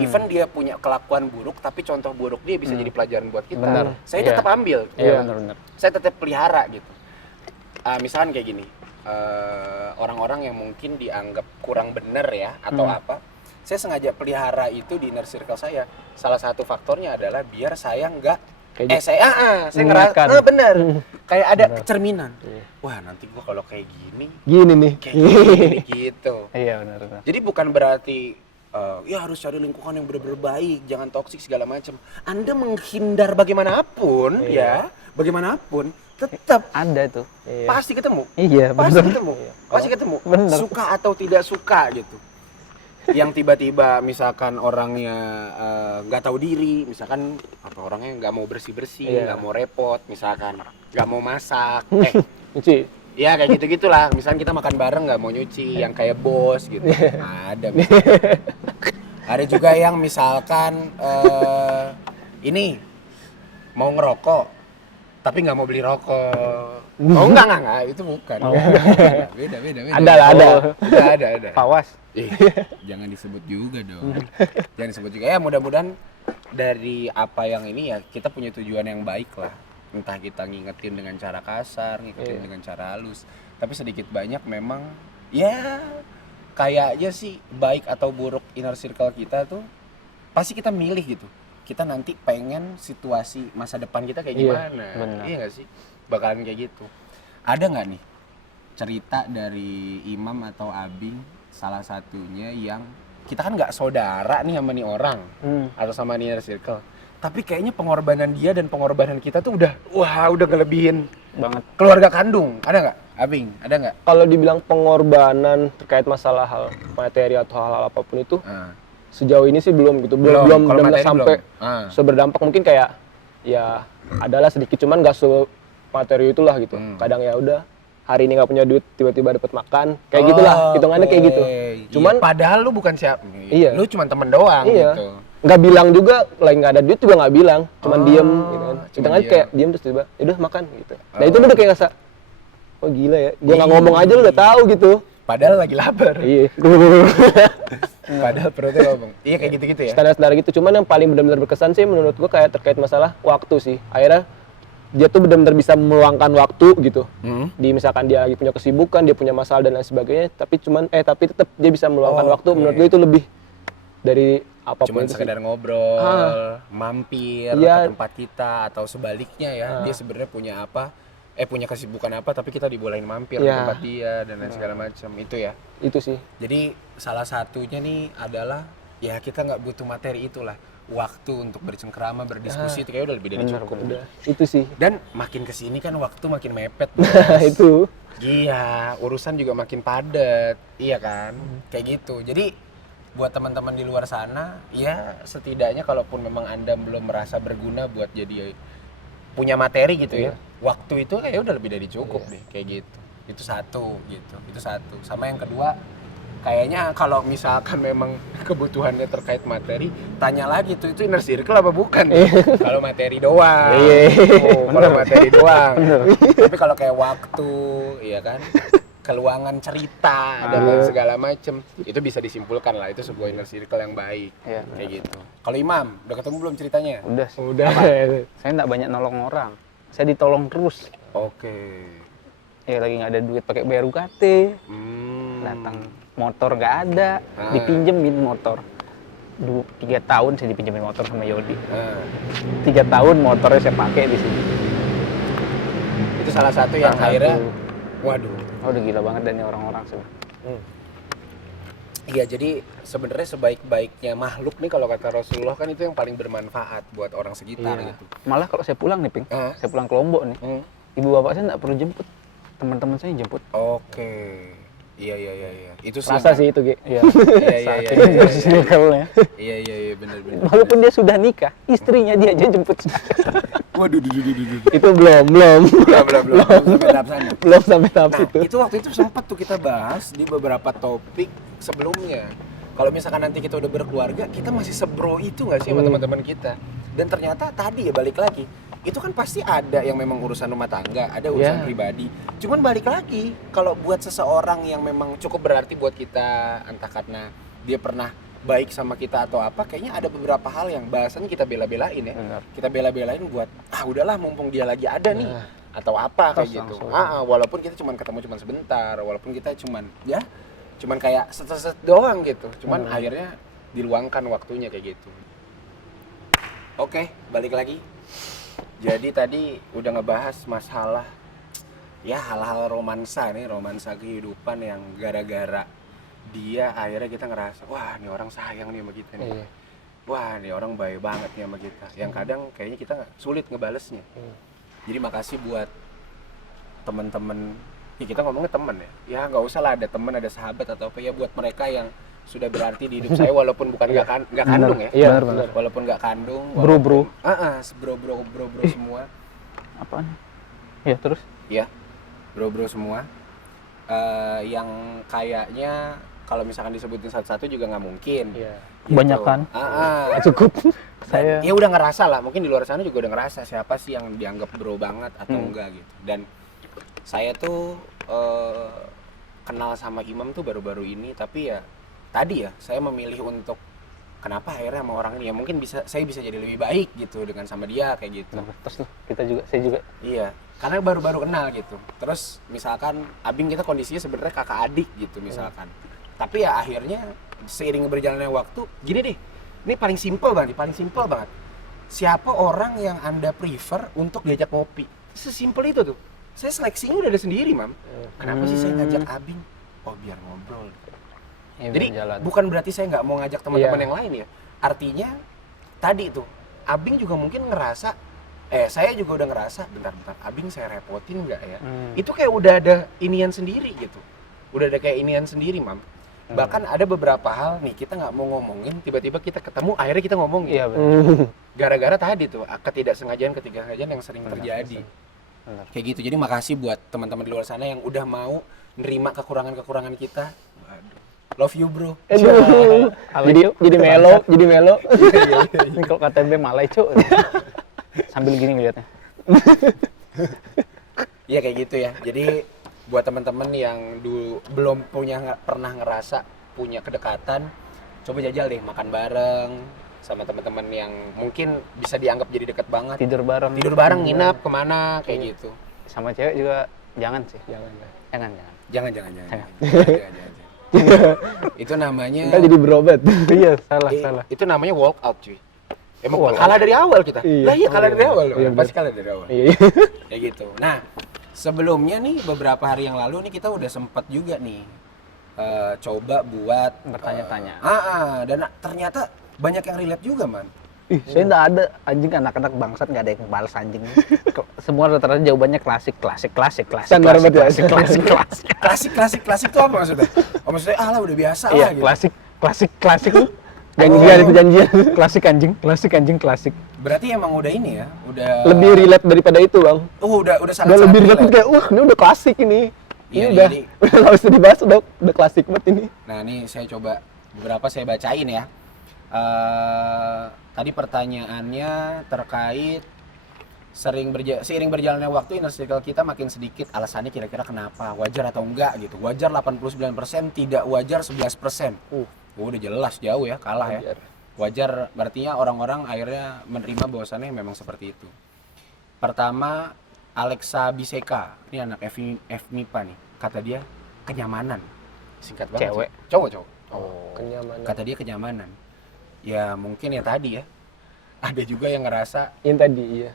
Even dia punya kelakuan buruk, tapi contoh buruk dia bisa jadi pelajaran buat kita. Benar. Saya Iya. tetap ambil. Iya, benar. Saya tetap pelihara gitu. Misalkan kayak gini, orang-orang yang mungkin dianggap kurang benar ya atau apa, saya sengaja pelihara itu di inner circle saya. Salah satu faktornya adalah biar saya nggak saya ngerasa benar kayak ada cerminan. Wah, nanti gua kalau kayak gini nih. kayak gini gitu. Iya, benar. Jadi bukan berarti ya harus cari lingkungan yang benar-benar baik, jangan toksik segala macam. Anda menghindar bagaimanapun ya, bagaimanapun tetap Ada tuh. pasti ketemu. Iya, Pasti benar. ketemu. Pasti ketemu. Bener. Suka atau tidak suka gitu. Yang tiba-tiba misalkan orangnya nggak tahu diri, misalkan orangnya nggak mau bersih-bersih, nggak mau repot, misalkan nggak mau masak, Cuci. ya kayak gitu-gitulah. Misalkan kita makan bareng nggak mau nyuci, yang kayak bos gitu. Ada. Ada juga yang misalkan ini mau ngerokok tapi nggak mau beli rokok. Oh enggak, itu bukan. Beda. Ada. Pawas. Jangan disebut juga dong. Jangan disebut juga. Ya mudah-mudahan dari apa yang ini ya kita punya tujuan yang baik lah. Entah kita ngingetin dengan cara kasar, ngingetin dengan cara halus. Tapi sedikit banyak memang ya kayaknya sih baik atau buruk inner circle kita tuh pasti kita milih gitu. kita nanti pengen situasi masa depan kita kayak Iya, gimana. benar. Iya nggak sih? Bakalan kayak gitu. Ada nggak nih cerita dari Imam atau Abing salah satunya yang kita kan nggak saudara nih sama nih orang atau sama nih inner circle, tapi kayaknya pengorbanan dia dan pengorbanan kita tuh udah ngelebihin banget. keluarga kandung. Ada nggak, Abing? Ada nggak? Kalau dibilang pengorbanan terkait masalah hal materi atau hal apapun itu, sejauh ini sih belum gitu. Belum Kalau benar-benar materi sampai belum. seberdampak. Mungkin kayak ya adalah sedikit, cuman nggak materi itulah gitu. Kadang ya udah hari ini nggak punya duit, tiba-tiba dapat makan, kayak gitulah, hitungannya kayak gitu. Cuman iya, padahal lu bukan siapa, Iya. lu cuma temen doang iya, gitu. nggak bilang juga, lagi nggak ada duit juga nggak bilang, cuman diem gitu kan. cuman Hitungannya diem. kayak diem terus tiba, udah makan gitu. Nah itu udah kayak ngerasa, oh gila ya, gua nggak ngomong aja lu udah tahu gitu. Padahal lagi lapar. Iya. Padahal perutnya ngomong. Iya kayak gitu-gitu ya. Standar-standar gitu. Cuman yang paling benar-benar berkesan sih menurut gua kayak terkait masalah waktu sih. Akhirnya dia tuh benar-benar bisa meluangkan waktu gitu. Di misalkan dia lagi punya kesibukan, dia punya masalah dan lain sebagainya, tapi tetap dia bisa meluangkan waktu. Menurut gua itu lebih dari apapun Cuman itu sekedar sih. ngobrol, mampir Iya. ke tempat kita atau sebaliknya ya. Dia sebenarnya punya kesibukan apa tapi kita dibolehin mampir ke Iya. tempat dia dan lain segala macam. Itu ya. Itu sih. Jadi salah satunya nih adalah ya kita nggak butuh materi itulah. Waktu untuk bercengkrama, berdiskusi itu kayak udah lebih dari Benar, cukup. Udah. Itu sih. Dan makin kesini kan waktu makin mepet. Itu. Iya, urusan juga makin padat, iya kan? Kayak gitu. Jadi buat teman-teman di luar sana, ya setidaknya kalaupun memang Anda belum merasa berguna buat jadi punya materi gitu ya, waktu itu kayak udah lebih dari cukup deh, kayak gitu. Itu satu gitu, itu satu. Sama yang kedua, kayaknya kalau misalkan memang kebutuhannya terkait materi, tanya lagi tuh itu inner circle apa bukan? Kalau materi doang. Kalau materi doang. Tapi kalau kayak waktu, ya kan? Keluangan cerita dan lain segala macem, itu bisa disimpulkan lah itu sebuah inner circle yang baik. Iya, Kayak gitu. Kalau Imam, udah ketemu belum ceritanya? Udah sih. Udah. Saya nggak banyak nolong orang. Saya ditolong terus. Oke. Ya lagi nggak ada duit pakai bayar UKT. Datang motor nggak ada, dipinjemin motor. 3 tahun saya dipinjemin motor sama Yodi. 3 tahun motornya saya pakai di sini. Itu salah satu yang Salah akhirnya, satu. waduh. Oh, udah gila banget dan ini orang-orang sih. Iya, jadi sebenarnya sebaik-baiknya makhluk nih kalau kata Rasulullah kan itu yang paling bermanfaat buat orang sekitar gitu. Malah kalau saya pulang nih, Ping. Ah. Saya pulang ke Lombok nih. Ibu bapak saya nggak perlu jemput. Teman-teman saya jemput. Oke. Iya. Itu sih. Rasa sih itu, Gi. Iya. Iya. Circle-nya. Iya, benar. Walaupun dia sudah nikah, istrinya dia aja jemput. Waduh. Itu belum. Belum sampai tahap sana. Belum sampai tahap Nah, itu. itu waktu itu sempat tuh kita bahas di beberapa topik sebelumnya. Kalau misalkan nanti kita udah berkeluarga, kita masih sebro itu nggak sih sama teman-teman kita? Dan ternyata tadi ya balik lagi, itu kan pasti ada yang memang urusan rumah tangga, ada urusan pribadi. Cuman balik lagi, kalau buat seseorang yang memang cukup berarti buat kita, entah karena dia pernah baik sama kita atau apa, kayaknya ada beberapa hal yang bahasannya kita bela-belain ya. Benar. Kita bela-belain buat, udahlah mumpung dia lagi ada nih. Atau apa kayak gitu. Walaupun kita cuman ketemu cuman sebentar, walaupun kita cuman kayak set doang gitu. Cuman akhirnya diluangkan waktunya kayak gitu. Oke, balik lagi. Jadi tadi udah ngebahas masalah ya hal-hal romansa kehidupan yang gara-gara dia akhirnya kita ngerasa, wah ini orang sayang nih sama kita nih. Iya. Wah ini orang baik banget nih sama kita. Yang kadang kayaknya kita sulit ngebalesnya. Jadi makasih buat teman-teman. Ya kita ngomongnya teman ya. Ya nggak usah lah ada teman, ada sahabat atau apa ya buat mereka yang sudah berarti di hidup saya walaupun bukan nggak kandung ya. Iya, benar. Walaupun nggak kandung. Bro. bro semua. Apaan? Ya, terus? Ya, bro semua. Yang kayaknya kalau misalkan disebutin satu-satu juga nggak mungkin. Iya. Kebanyakan. Cukup. Saya Ya udah ngerasa lah, mungkin di luar sana juga udah ngerasa siapa sih yang dianggap bro banget atau enggak gitu. Dan saya tuh kenal sama Imam tuh baru-baru ini, tapi ya tadi ya saya memilih untuk kenapa akhirnya sama orang ini ya mungkin saya bisa jadi lebih baik gitu dengan sama dia kayak gitu. terus tuh saya juga. Iya, karena baru-baru kenal gitu. Terus misalkan Abing kita kondisinya sebenarnya kakak adik gitu misalkan. Tapi ya akhirnya seiring berjalannya waktu, gini deh. Ini paling simpel banget. siapa orang yang Anda prefer untuk diajak ngopi. Sesimpel itu tuh. Saya seleksinya udah ada sendiri, Mam. Kenapa sih saya ngajak Abing? Oh, biar ngobrol. Ya, Jadi jalan. bukan berarti saya nggak mau ngajak teman-teman Iya. yang lain ya. Artinya tadi tuh Abing juga mungkin ngerasa, saya juga udah ngerasa, bentar, Abing saya repotin nggak ya? Itu kayak udah ada inian sendiri gitu. Udah ada kayak inian sendiri, Mam. Bahkan ada beberapa hal nih kita nggak mau ngomongin, tiba-tiba kita ketemu, akhirnya kita ngomongin. Iya benar. Gara-gara tadi tuh ketidaksengajaan yang sering terjadi. Benar. Kayak gitu. Jadi makasih buat teman-teman di luar sana yang udah mau nerima kekurangan-kekurangan kita. Waduh. Love you, bro. Aduh. jadi melo. Ini kalau KTB malai cuk. Sambil gini ngeliatnya. Iya kayak gitu ya. Jadi buat teman-teman yang dulu belum pernah ngerasa punya kedekatan, coba jajal deh makan bareng sama teman-teman yang mungkin bisa dianggap jadi dekat banget. Tidur bareng. Nginap kemana kayak gitu. Sama cewek juga jangan sih. Jangan. Jangan. Itu namanya Kita jadi berobat. Iya, salah. Itu namanya walk out, cuy. Emang Walk kalah dari awal kita. Iya. Lah iya kalah dari awal loh. Iya, Pasti kalah dari awal. Iya. Kayak gitu. Nah, sebelumnya nih beberapa hari yang lalu nih kita udah sempat juga nih coba buat Bertanya-tanya. Dan ternyata banyak yang relate juga, Man. Saya nggak ada anjing, anak-anak bangsat nggak ada yang balas anjing. Semua rata-rata jawabannya klasik. Standar banget ya. Klasik itu apa maksudnya? Oh, maksudnya lah udah biasa Iya, lah gitu. klasik tuh. Janjian itu janjian. Klasik anjing. Berarti emang udah ini ya, udah Lebih relate daripada itu, Bang. udah Udah sangat lebih relate kayak, wah ini udah klasik ini. Iya, Ini udah jadi- nggak usah dibahas, udah klasik banget ini. Nah, ini saya coba beberapa saya bacain ya. Tadi pertanyaannya terkait seiring berjalannya waktu inner circle kita makin sedikit, alasannya kira-kira kenapa? Wajar atau enggak gitu. Wajar 89%, tidak wajar 11%. Udah jelas jauh ya, kalah ya. Wajar berartinya orang-orang akhirnya menerima bahwasannya memang seperti itu. Pertama, Alexa Biseka, ini anak FMIPA nih. Kata dia kenyamanan. Singkat banget. Cewek. sih. Cowok. Kenyamanan. Kata dia kenyamanan. Ya mungkin ya tadi ya. Ada juga yang ngerasa Yang tadi, iya.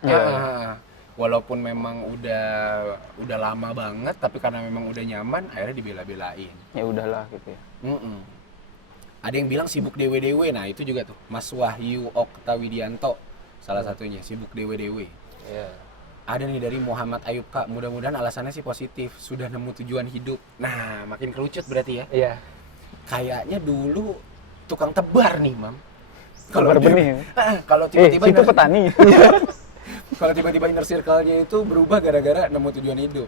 walaupun memang udah lama banget, tapi karena memang udah nyaman, akhirnya dibela-belain. Ya udahlah gitu ya. Ada yang bilang sibuk dewe-dewe, nah itu juga tuh Mas Wahyu Oktawidianto salah satunya sibuk dewe-dewe. Iya. Ada nih dari Muhammad Ayub Kak, mudah-mudahan alasannya sih positif, sudah nemu tujuan hidup. Nah makin kerucut berarti ya. Iya. Kayaknya dulu tukang tebar nih, Mam. Tebar benih. Kalau tiba-tiba Situ petani. kalau tiba-tiba inner circle-nya itu berubah gara-gara nemu tujuan hidup.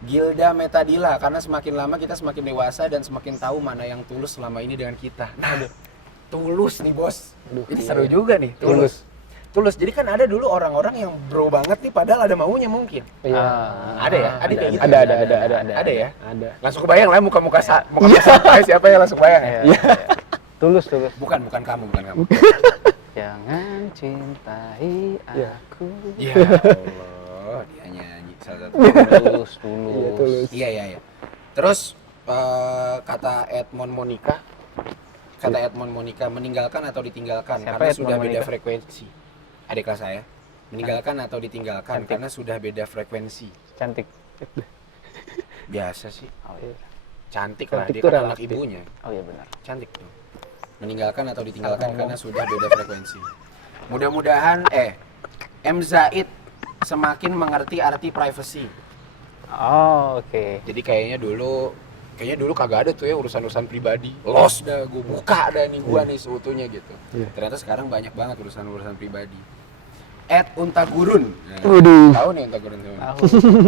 Gilda Metadila, karena semakin lama kita semakin dewasa dan semakin tahu mana yang tulus selama ini dengan kita. Nah, tulus nih bos. Ini seru juga nih, tulus. Jadi kan ada dulu orang-orang yang bro banget nih, padahal ada maunya mungkin. Iya. Ada ya? Ada kayak gitu? Ada. Ada ya? Ada. Langsung kebayang lah muka-muka siapa yang langsung bayang ya? Iya. Tulus. Bukan kamu. Jangan cintai Ya. aku. Ya Allah, dia nyanyi salah satu. Tulus. Iya. Terus kata Edmond Monica, meninggalkan atau ditinggalkan Siapa karena Edmond sudah beda Monica? frekuensi. Adik kelas saya. Meninggalkan atau ditinggalkan Cantik. karena sudah beda frekuensi. Cantik. Biasa sih. Oh iya. Cantik lah, Cantik dia tuh kan anak relatif. ibunya. Oh iya benar. Cantik tuh. Meninggalkan atau ditinggalkan karena sudah beda frekuensi. Mudah-mudahan M Zaid semakin mengerti arti privacy. Oh, oke. Jadi kayaknya dulu kagak ada tuh ya urusan-urusan pribadi. Los dah, gue buka dah nih gua nih seutuhnya gitu. Iya. Ternyata sekarang banyak banget urusan-urusan pribadi. Untagurun. Nah, Waduh. tahu nih Untagurun tuh. Tahu.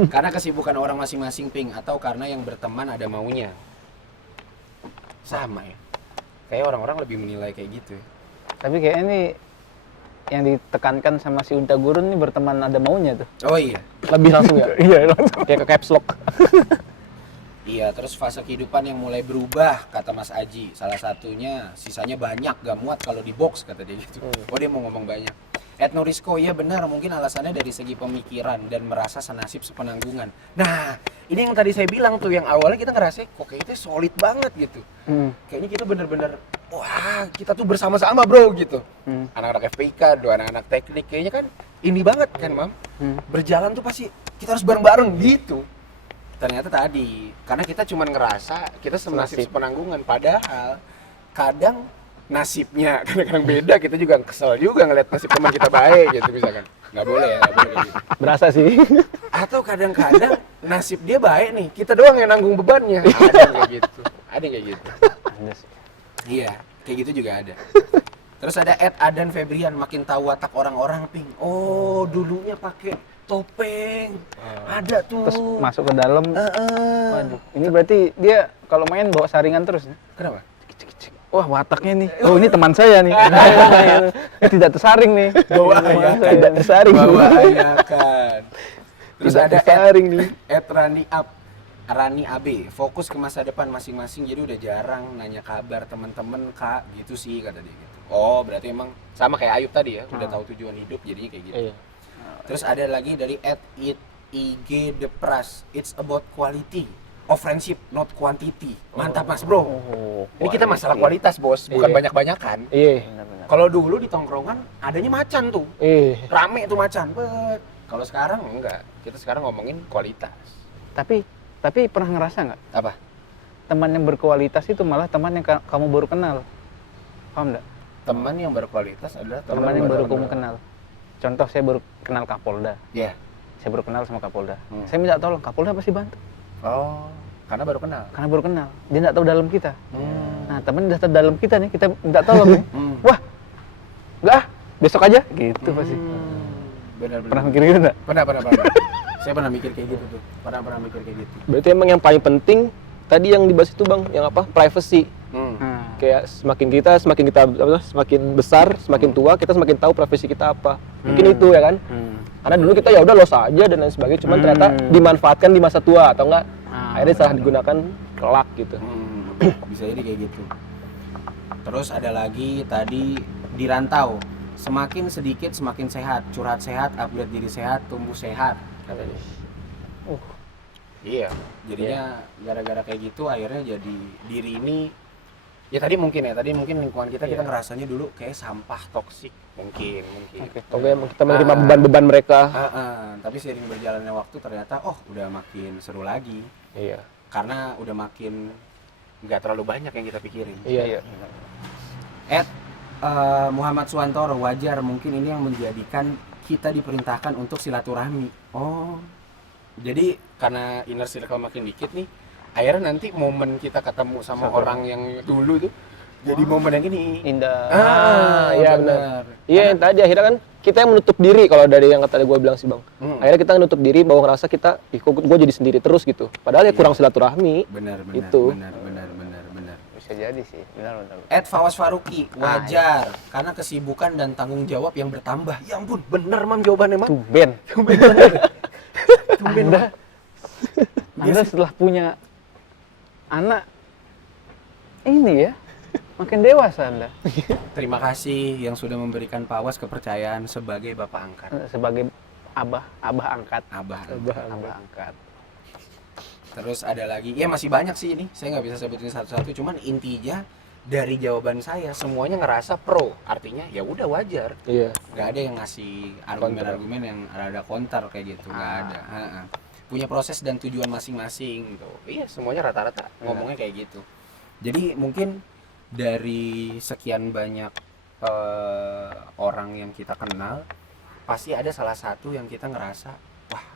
Karena kesibukan orang masing-masing ping atau karena yang berteman ada maunya. Sama ya. Kayak orang-orang lebih menilai kayak gitu ya. Tapi kayak ini yang ditekankan sama si Unta Gurun nih berteman ada maunya tuh. Oh iya. Lebih langsung ya? Iya, langsung. Kayak ke caps lock. Iya, terus fase kehidupan yang mulai berubah, kata Mas Aji. Salah satunya, sisanya banyak, gak muat kalau di box, kata dia gitu. Oh, dia mau ngomong banyak. Etno Rizko, iya benar, mungkin alasannya dari segi pemikiran dan merasa senasib sepenanggungan. Nah, ini yang tadi saya bilang tuh, yang awalnya kita ngerasa, kok kayaknya solid banget gitu. Kayaknya kita bener-bener wah kita tuh bersama-sama bro gitu. Anak-anak FPK, anak-anak teknik kayaknya kan ini banget kan Mam. Berjalan tuh pasti kita harus bareng-bareng gitu. Ternyata tadi karena kita cuma ngerasa kita senasib sepenanggungan, padahal kadang nasibnya kadang-kadang beda, kita juga kesel juga ngeliat nasib teman kita baik gitu misalkan. Nggak boleh kayak gitu. Berasa sih. Atau kadang-kadang nasib dia baik nih, kita doang yang nanggung bebannya. Ada yang kayak gitu. Ada yang kayak gitu. Ada sih. Iya, kayak gitu juga ada. Terus ada Adan Febrian, makin tahu watak orang-orang ping. Oh, dulunya pakai topeng. Ada tuh. Terus masuk ke dalam. Waduh, ini berarti dia kalau main bawa saringan terus. Kenapa? Wah, wataknya nih. Oh, ini teman saya nih. Ini tidak tersaring nih. Bawa ayakan. Tidak tersaring. Bawa ayakan. Terus Tidak ada tersaring nih. Rani AB, fokus ke masa depan masing-masing, jadi udah jarang nanya kabar teman-teman kak gitu sih kata dia gitu. Oh berarti emang sama kayak Ayub tadi ya, udah tahu tujuan hidup jadinya kayak gitu. Iya. Terus ada lagi dari @IG Depras, it's about quality of friendship not quantity. Mantap mas bro. Ini kita masalah kualitas bos, bukan Iya. banyak-banyakan. Iya. Benar-benar. Kalau dulu di tongkrongan adanya macan tuh, Iya. rame tuh macan. Kalau sekarang enggak, kita sekarang ngomongin kualitas. Tapi pernah ngerasa nggak Apa? teman yang berkualitas itu malah teman yang kamu baru kenal? Paham nggak? Teman yang berkualitas adalah Teman yang baru kamu kenal. Contoh saya baru kenal Kapolda. Iya. Saya baru kenal sama Kapolda. Hmm. Saya minta tolong, Kapolda pasti bantu. Oh, karena baru kenal. Karena baru kenal. Dia nggak tahu dalam kita. Hmm. Nah, temen udah tahu dalam kita nih, kita minta tolong nih. Hmm. Wah, nggak ah, besok aja. Gitu pasti. Benar-benar. Pernah mikir gitu nggak? Pernah. Saya pernah mikir kayak gitu tuh. Pernah mikir kayak gitu. Berarti emang yang paling penting tadi yang dibahas itu Bang, yang apa? Privacy. Nah, Kayak semakin kita semakin besar, semakin tua, kita semakin tahu privasi kita apa. Mungkin itu ya kan? Karena dulu kita ya udah los aja dan lain sebagainya, cuman ternyata dimanfaatkan di masa tua atau enggak akhirnya salah digunakan kelak gitu. Bisa jadi kayak gitu. Terus ada lagi tadi di rantau, semakin sedikit semakin sehat, curhat sehat, upgrade diri sehat, tumbuh sehat katanya. Iya, jadinya gara-gara kayak gitu akhirnya jadi diri ini ya tadi mungkin lingkungan kita ngerasanya dulu kayak sampah toksik mungkin. Oke, kita menerima beban-beban mereka. Tapi seiring berjalannya waktu ternyata udah makin seru lagi. Iya. Karena udah makin nggak terlalu banyak yang kita pikirin. Iya. Muhammad Suwantoro, wajar mungkin ini yang menjadikan kita diperintahkan untuk silaturahmi. Oh, jadi karena inner circle makin dikit nih, akhirnya nanti momen kita ketemu sama orang yang dulu tuh jadi momen yang ini. indah. Iya benar. Iya yang tadi akhirnya kan kita yang menutup diri kalau dari yang kata gue bilang sih Bang. Akhirnya kita menutup diri bahwa ngerasa kita, kok gue jadi sendiri terus gitu. Padahal ya kurang silaturahmi. Benar. Benar. Bisa jadi sih, benar. Fawas Faruqi, wajar karena kesibukan dan tanggung jawab yang bertambah. Ya ampun, bener Mam jawabannya Mam. Tumben. Tumben Anda setelah punya anak ini ya, makin dewasa Anda. Terima kasih yang sudah memberikan Pawas kepercayaan sebagai bapak angkat. Sebagai abah angkat. Abah angkat. Terus ada lagi, ya masih banyak sih ini. Saya nggak bisa sebutin satu-satu. Cuman intinya dari jawaban saya semuanya ngerasa pro. Artinya ya udah wajar. Iya. Nggak ada yang ngasih argumen-argumen yang ada counter kayak gitu. Nggak ada. Punya proses dan tujuan masing-masing. Gitu. Iya semuanya rata-rata ngomongnya kayak gitu. Jadi mungkin dari sekian banyak orang yang kita kenal, pasti ada salah satu yang kita ngerasa, wah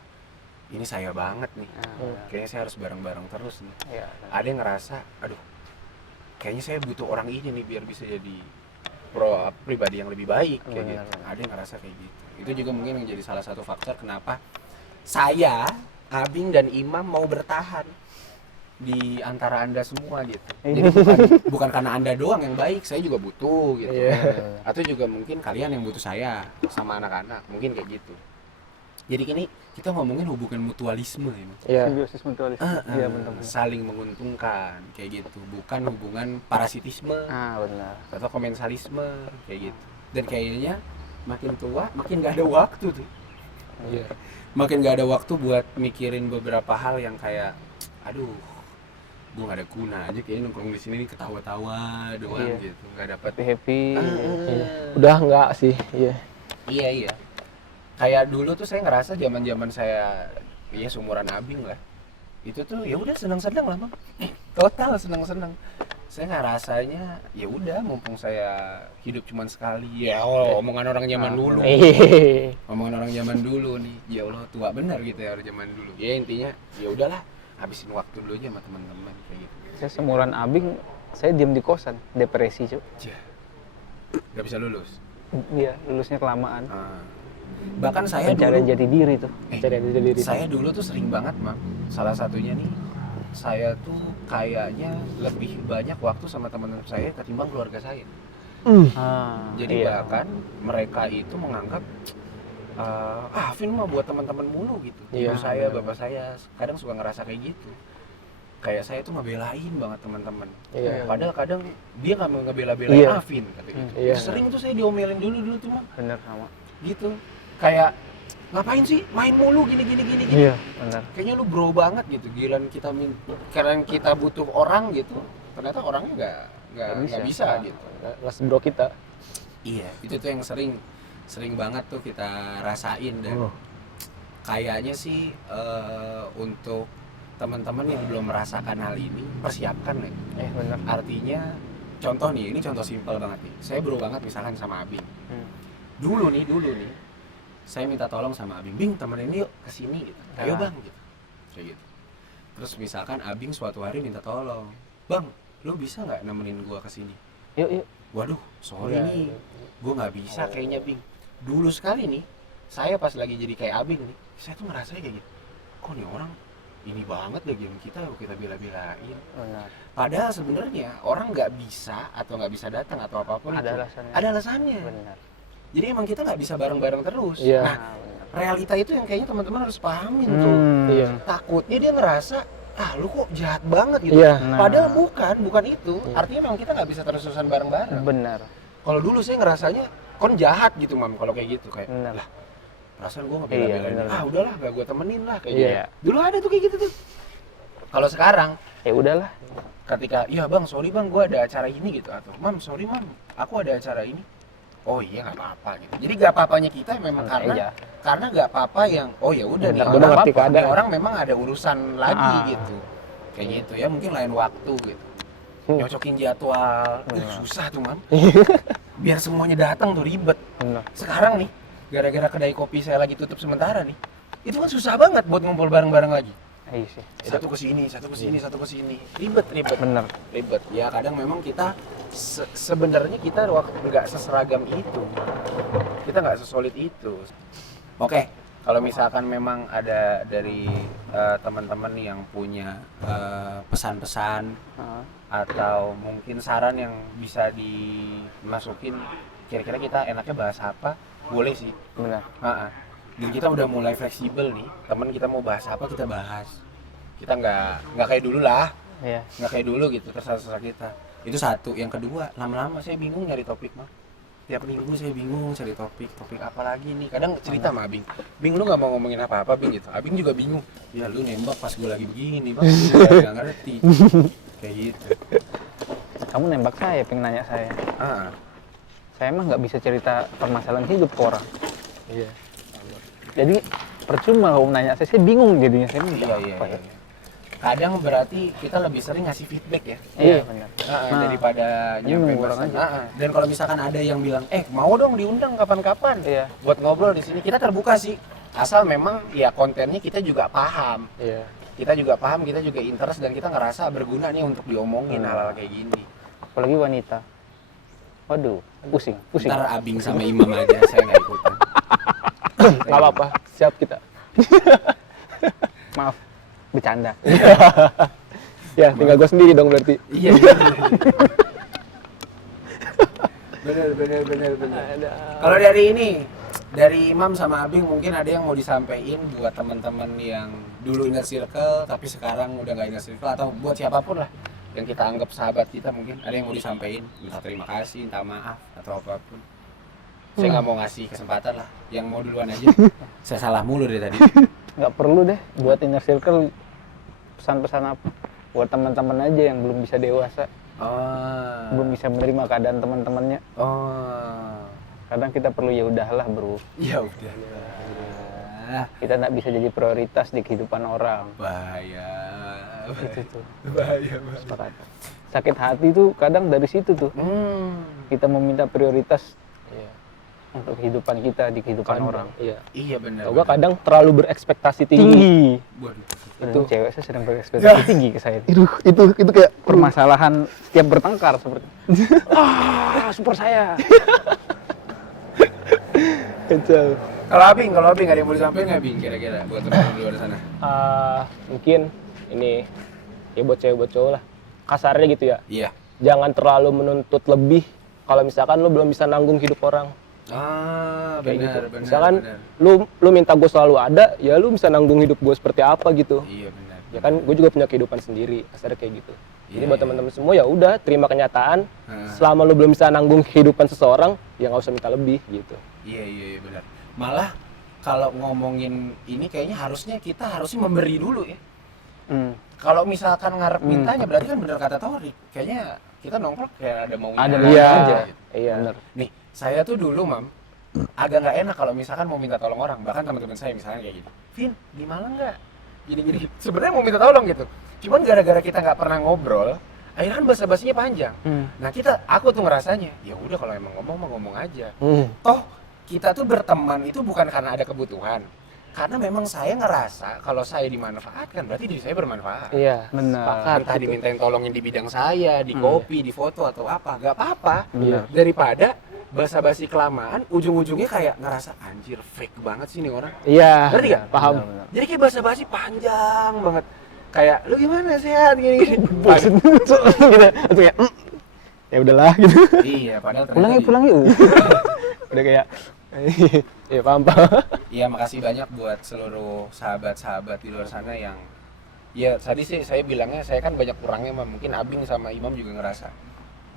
ini saya banget nih, kayaknya saya harus bareng-bareng terus nih. Ada yang ngerasa, aduh kayaknya saya butuh orang ini nih biar bisa jadi pribadi yang lebih baik kayak gitu. Ada yang ngerasa kayak gitu. Itu juga mungkin menjadi salah satu faktor kenapa saya, Abing dan Imam mau bertahan di antara Anda semua gitu. Jadi bukan karena Anda doang yang baik, saya juga butuh gitu. Atau juga mungkin kalian yang butuh saya sama anak-anak, mungkin kayak gitu. Jadi kini kita ngomongin hubungan mutualisme ya. Iya. Simbiosis mutualisme. Iya benar. Saling menguntungkan kayak gitu, bukan hubungan parasitisme Benar. atau komensalisme kayak gitu. Dan kayaknya makin tua makin gak ada waktu tuh. Makin gak ada waktu buat mikirin beberapa hal yang kayak aduh gue nggak ada guna aja kayaknya nongkrong di sini ketawa-tawa doang Iya. gitu, nggak dapat. happy. Iya. Udah enggak sih, iya. Iya. Kayak dulu tuh saya ngerasa zaman saya ya seumuran Abing lah. Itu tuh ya udah senang-senang lah, Bang. Total senang-senang. Saya nggak rasanya ya udah mumpung saya hidup cuman sekali. Ya Allah, omongan orang zaman dulu. Omongan orang zaman dulu nih. Ya Allah, tua benar gitu ya orang zaman dulu. Ya intinya ya udahlah, habisin waktu dulu aja sama teman-teman kayak gitu. Saya seumuran Abing, saya diam di kosan, depresi, Cuk. Nggak bisa lulus. Iya, lulusnya kelamaan. Bahkan saya Pencarian dulu jati diri tuh. Pencarian jati diri. saya dulu tuh sering banget, Mam. Salah satunya nih, saya tuh kayaknya lebih banyak waktu sama teman-teman saya ketimbang keluarga saya. Jadi iya. bahkan mereka itu menganggap Vin mah buat teman-teman mulu gitu. Iya, Ibu saya, benar. bapak saya kadang suka ngerasa kayak gitu. Kayak saya tuh ngebelain banget teman-teman. Iya. Padahal kadang dia nggak mau ngebela-belain Iya. Vin kata gitu. Iya. Sering tuh saya diomelin dulu tuh, Mam. Bener sama. Gitu. Kayak ngapain sih main mulu gini. Iya, bener. Kayaknya lu bro banget gitu. Giliran kita butuh orang gitu, ternyata orangnya nggak bisa gitu. Kelas bro kita. Iya, itu tuh yang sering banget tuh kita rasain dan kayaknya sih untuk teman-teman yang belum merasakan hal ini, persiapkan nih. Bener. Artinya contoh nih, ini contoh simpel banget nih. Saya bro banget misalkan sama Abing. Dulu nih, saya minta tolong sama Abing, Bing temenin yuk kesini gitu. Ayo Bang gitu. Kayak gitu. Terus misalkan Abing suatu hari minta tolong, Bang, lu bisa nggak nemenin gua kesini? Yuk. Waduh, sorry Iya. nih, gua nggak bisa kayaknya Bing. Dulu sekali nih, saya pas lagi jadi kayak Abing nih, saya tuh ngerasa kayak gitu. Kok nih orang ini banget deh game kita bela-belain. Benar. Padahal sebenarnya orang nggak bisa atau nggak bisa datang atau apapun Ada itu. alasannya. Ada alasannya. Benar. Jadi emang kita nggak bisa bareng-bareng terus. Iya. Nah, benar. realita itu yang kayaknya teman-teman harus pahamin tuh. Iya. Takutnya dia ngerasa, lu kok jahat banget gitu. Iya. Nah. Padahal bukan itu. Iya. Artinya memang kita nggak bisa terus-terusan bareng-bareng. Benar. Kalau dulu saya ngerasanya, kon jahat gitu, Mam, kalau kayak gitu. Kayak, Benar. lah, perasaan gue nggak Iya, bela-belain. benar. Udahlah, gak gue temenin lah, kayak Iya. gitu. Dulu ada tuh kayak gitu tuh. Kalau sekarang, Ya udahlah. ketika, iya Bang, sorry Bang, gue ada acara ini gitu. Atau, Mam, sorry Mam, aku ada acara ini. Oh iya, nggak apa-apa gitu. Jadi nggak apa-apanya kita memang Iya. karena nggak apa-apa yang, oh ya udah nih, Benar, udah ngerti nih keadaan. orang memang ada urusan lagi Ah. gitu. Kayak gitu ya, mungkin lain waktu gitu. Nyocokin jadwal, susah tuh, Mam. Biar semuanya datang tuh ribet. Benar. Sekarang nih, gara-gara kedai kopi saya lagi tutup sementara nih, itu kan susah banget buat ngumpul bareng-bareng lagi. Iya sih. Satu kesini, satu kesini, ribet. Benar. Ribet. Ya kadang memang kita sebenarnya kita waktu nggak seseragam itu, kita nggak sesolid itu. Oke, kalau misalkan memang ada dari teman-teman yang punya pesan-pesan atau mungkin saran yang bisa dimasukin, kira-kira kita enaknya bahas apa, boleh sih. Benar. Dan kita udah mulai fleksibel nih, teman kita mau bahas apa kita bahas. Kita nggak kayak dulu lah, Iya. nggak kayak dulu gitu terserah kita. Itu satu. Yang kedua, lama-lama saya bingung nyari topik, Mah. Tiap minggu saya bingung cari topik apa lagi nih. Kadang cerita sama Abing, Bing lu nggak mau ngomongin apa-apa Bing gitu. Abing juga bingung, ya lu nembak pas gue lagi begini Bang, gue nggak ngerti. Kayak gitu. Kamu nembak saya, pengen nanya saya. Saya emang nggak bisa cerita permasalahan hidup ke orang. Iya. Jadi percuma kamu nanya saya bingung jadinya. Saya Iya. Kadang berarti kita lebih sering ngasih feedback ya. Iya, benar. Daripada ini nyampe orang pesan. aja. Dan kalau misalkan ada yang bilang, mau dong diundang kapan-kapan Iya. buat ngobrol di sini, kita terbuka sih. Asal memang ya kontennya kita juga paham. Iya. Kita juga paham, kita juga interest dan kita ngerasa berguna nih untuk diomongin hal-hal kayak gini. Apalagi wanita. Waduh, pusing. Ntar Abing sama Imam aja, saya nggak ikutan. Nggak apa-apa, siap kita. Maaf, bercanda. Ya, tinggal gue sendiri dong berarti. Iya. Bener. Kalau dari Imam sama Abing mungkin ada yang mau disampaikan buat teman-teman yang dulu inner circle tapi sekarang udah nggak inner circle, atau buat siapapun lah yang kita anggap sahabat kita, mungkin ada yang mau disampaikan, minta terima kasih, minta maaf atau apapun. Saya nggak mau ngasih kesempatan lah, yang mau duluan aja. Saya salah mulu dari tadi. Nggak perlu deh buat inner circle pesan-pesan apa. buat teman-teman aja yang belum bisa dewasa, Oh. belum bisa menerima keadaan teman-temannya. Oh. Kadang kita perlu ya udahlah bro, Ya udah. kita nggak bisa jadi prioritas di kehidupan orang. Bahaya. Itu tuh. Bahaya. Sepakat. Sakit hati tuh kadang dari situ tuh. Kita meminta prioritas Iya. untuk kehidupan kita di kehidupan orang. Iya. Iya benar. Tau gua kadang terlalu berekspektasi tinggi. Tinggi. Waduh. Itu cewek saya sedang berekspektasi tinggi ke saya. Itu kayak Permasalahan setiap bertengkar seperti super saya. kecil. Kalau Abing ada yang mau disampaikan nggak Bing kira-kira buat teman-teman di luar sana? Mungkin ini ya buat cewek buat cowok lah. Kasarnya gitu ya. Iya. Jangan terlalu menuntut lebih kalau misalkan lu belum bisa nanggung hidup orang. Kayak Kayak benar, gitu. benar. Misalkan benar. lu minta gue selalu ada, ya lu bisa nanggung hidup gue seperti apa gitu. Iya benar. Ya kan gue juga punya kehidupan sendiri, kasarnya kayak gitu. Jadi Iya, buat iya. teman-teman semua ya udah terima kenyataan. Heeh. Selama lu belum bisa nanggung kehidupan seseorang, ya nggak usah minta lebih gitu. Iya benar. Malah kalau ngomongin ini kayaknya kita harusnya memberi dulu ya. Kalau misalkan ngarep mintanya berarti kan bener kata Torik. Kayaknya kita nongkrong kayak ada maunya Ada aja maunya gitu. aja. Iya. Bener. Nih, saya tuh dulu Mam agak nggak enak kalau misalkan mau minta tolong orang. Bahkan teman-teman saya misalnya kayak gini. Vin, di Malang nggak? Gini. Sebenarnya mau minta tolong gitu. Cuman gara-gara kita nggak pernah ngobrol, akhirnya kan basa-basinya panjang. Nah aku tuh ngerasanya, ya udah kalau emang ngomong mah ngomong aja. Toh kita tuh berteman itu bukan karena ada kebutuhan. Karena memang saya ngerasa kalau saya dimanfaatkan berarti diri saya bermanfaat. Iya. Benar. Sepakat. Entah dimintain tolongin di bidang saya, di kopi, di foto atau apa, gak apa-apa. Iya. Daripada basa-basi kelamaan, ujung-ujungnya kayak ngerasa anjir fake banget sih nih orang. Iya. Ngerti gak? Paham. Benar. Jadi kayak basa-basi panjang banget. Kayak lu gimana sehat gini. Bosen gitu. Itu kayak ya udahlah gitu. Iya, padahal ternyata Pulang yuk. Udah kayak ya paham. Iya, makasih banyak buat seluruh sahabat-sahabat di luar sana yang ya tadi sih saya bilangnya saya kan banyak kurangnya mungkin Abing sama Imam juga ngerasa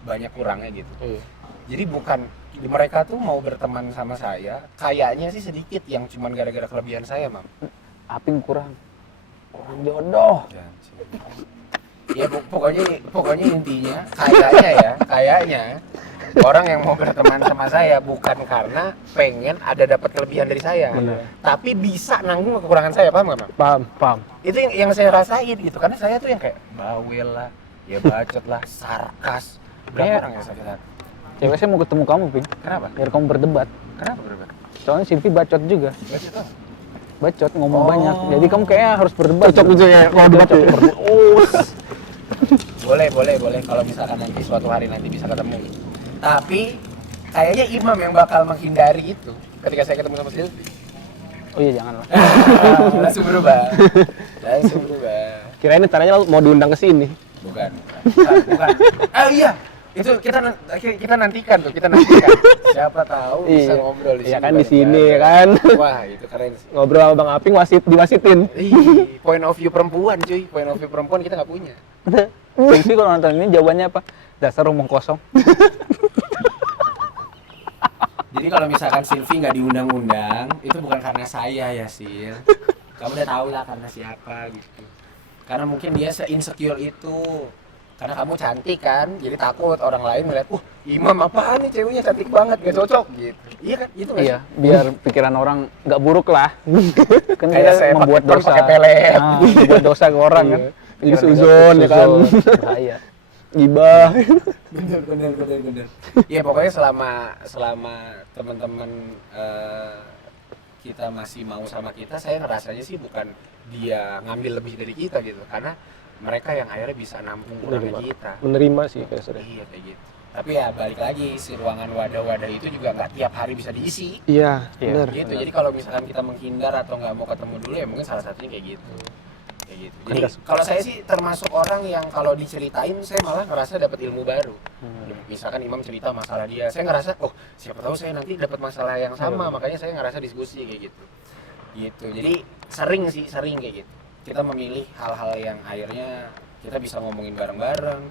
banyak kurangnya gitu. Iya. Jadi bukan mereka tuh mau berteman sama saya, kayaknya sih sedikit yang cuman gara-gara kelebihan saya, Mam. Aping kurang jodoh. Ya pokoknya intinya kayaknya orang yang mau berteman sama saya bukan karena pengen ada dapat kelebihan dari saya, tapi bisa nanggung kekurangan saya, paham nggak, Mam? Paham. Itu yang saya rasain gitu, karena saya tuh yang kayak bawel lah, ya bacot lah, sarkas. Berapa Kayak- orang yang sakit hati? Cewek saya mau ketemu kamu, Ping. Kenapa? Biar kamu berdebat. Kenapa berapa? Soalnya Silvi bacot juga. Bacot apa? Bacot, ngomong Oh. banyak. Jadi kamu kayaknya harus berdebat. Cocok gitu ya, kalau debat ya. Boleh kalau misalkan nanti suatu hari nanti bisa ketemu. Tapi kayaknya Imam yang bakal menghindari itu ketika saya ketemu sama Silvi. Oh iya, janganlah. Langsung berubah. Kirain caranya mau diundang ke sini. Bukan. Iya. Itu kita nantikan. Siapa tahu bisa Iya. ngobrol di sini. Iya kan di sini kan. Wah, itu keren sih. Ngobrol sama Bang Aping diwasitin. Point of view perempuan, cuy. Point of view perempuan kita nggak punya. Silvi kalau nonton ini jawabannya apa? Dasar omong kosong. Jadi kalau misalkan Silvi nggak diundang-undang, itu bukan karena saya ya, Sil. Kamu udah tahu lah karena siapa gitu. Karena mungkin dia se-insecure itu. Karena kamu cantik kan, jadi takut orang lain melihat, Imam apaan nih ceweknya cantik banget, gak cocok gitu. Iya kan? Itu nggak Iya, sih? biar pikiran orang nggak buruk lah. Kan Kayak kita saya membuat pakai- dosa. pakai pelet. Membuat dosa ke orang kan. Jadi suzon ya kan. Bahaya. Gibah. Bener. Ya pokoknya selama teman-teman kita masih mau sama kita, saya ngerasanya sih bukan dia ngambil lebih dari kita gitu, karena mereka yang akhirnya bisa nampung kurangnya kita. Menerima sih kayak sering. Iya kayak gitu. Tapi ya balik lagi, si ruangan wadah-wadah itu juga nggak tiap hari bisa diisi. Iya, Iya. benar. Gitu. Jadi kalau misalkan kita menghindar atau nggak mau ketemu dulu ya mungkin salah satunya kayak gitu. Kayak gitu. Jadi kalau saya sih termasuk orang yang kalau diceritain saya malah ngerasa dapat ilmu baru. Misalkan Imam cerita masalah dia, saya ngerasa siapa tahu saya nanti dapat masalah yang sama, makanya saya ngerasa diskusi kayak gitu. Gitu. Jadi sering kayak gitu. Kita memilih hal-hal yang akhirnya kita bisa ngomongin bareng-bareng,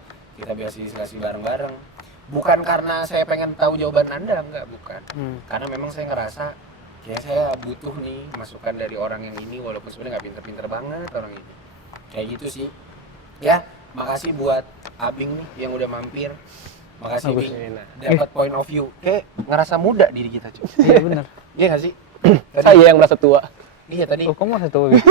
kita bisa diskusi bareng-bareng. Bukan karena saya pengen tahu jawaban Anda, enggak, bukan. Karena memang saya ngerasa kayak saya butuh nih masukan dari orang yang ini walaupun sebenarnya nggak pinter-pinter banget orang ini. Kayak gitu sih. Ya, makasih buat Abing nih yang udah mampir. Makasih Bagus. Bing, dapat point of view. Kayak ngerasa muda diri kita cuy. Iya benar. Iya nggak sih? Saya yang merasa tua. Iya tadi. Oh, kamu masih tahu Bi?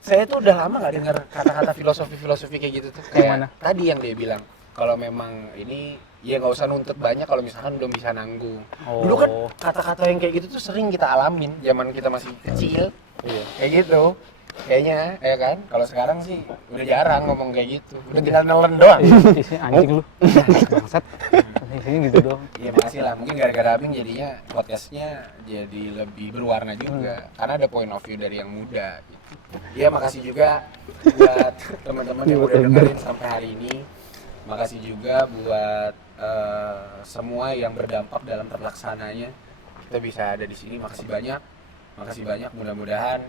Saya tuh udah lama nggak dengar kata-kata filosofi kayak gitu tuh. Yang Kayak mana? tadi yang dia bilang, kalau memang ini ya nggak usah nuntut banyak kalau misalkan udah bisa nanggung. Oh. Dulu kan kata-kata yang kayak gitu tuh sering kita alamin zaman kita masih kecil. Iya. Kayak gitu. Kayaknya, ya kan? Kalau sekarang sih udah jarang ngomong kayak gitu. Udah tinggal nelen doang. Anjing lu. Bangsat. Sini gitu doang. Iya makasih lah, mungkin gara-gara Abing jadinya podcastnya jadi lebih berwarna juga karena ada point of view dari yang muda gitu. Iya makasih juga buat teman-teman yang udah dengerin sampai hari ini. Makasih juga buat semua yang berdampak dalam terlaksananya kita bisa ada di sini. Makasih banyak, mudah-mudahan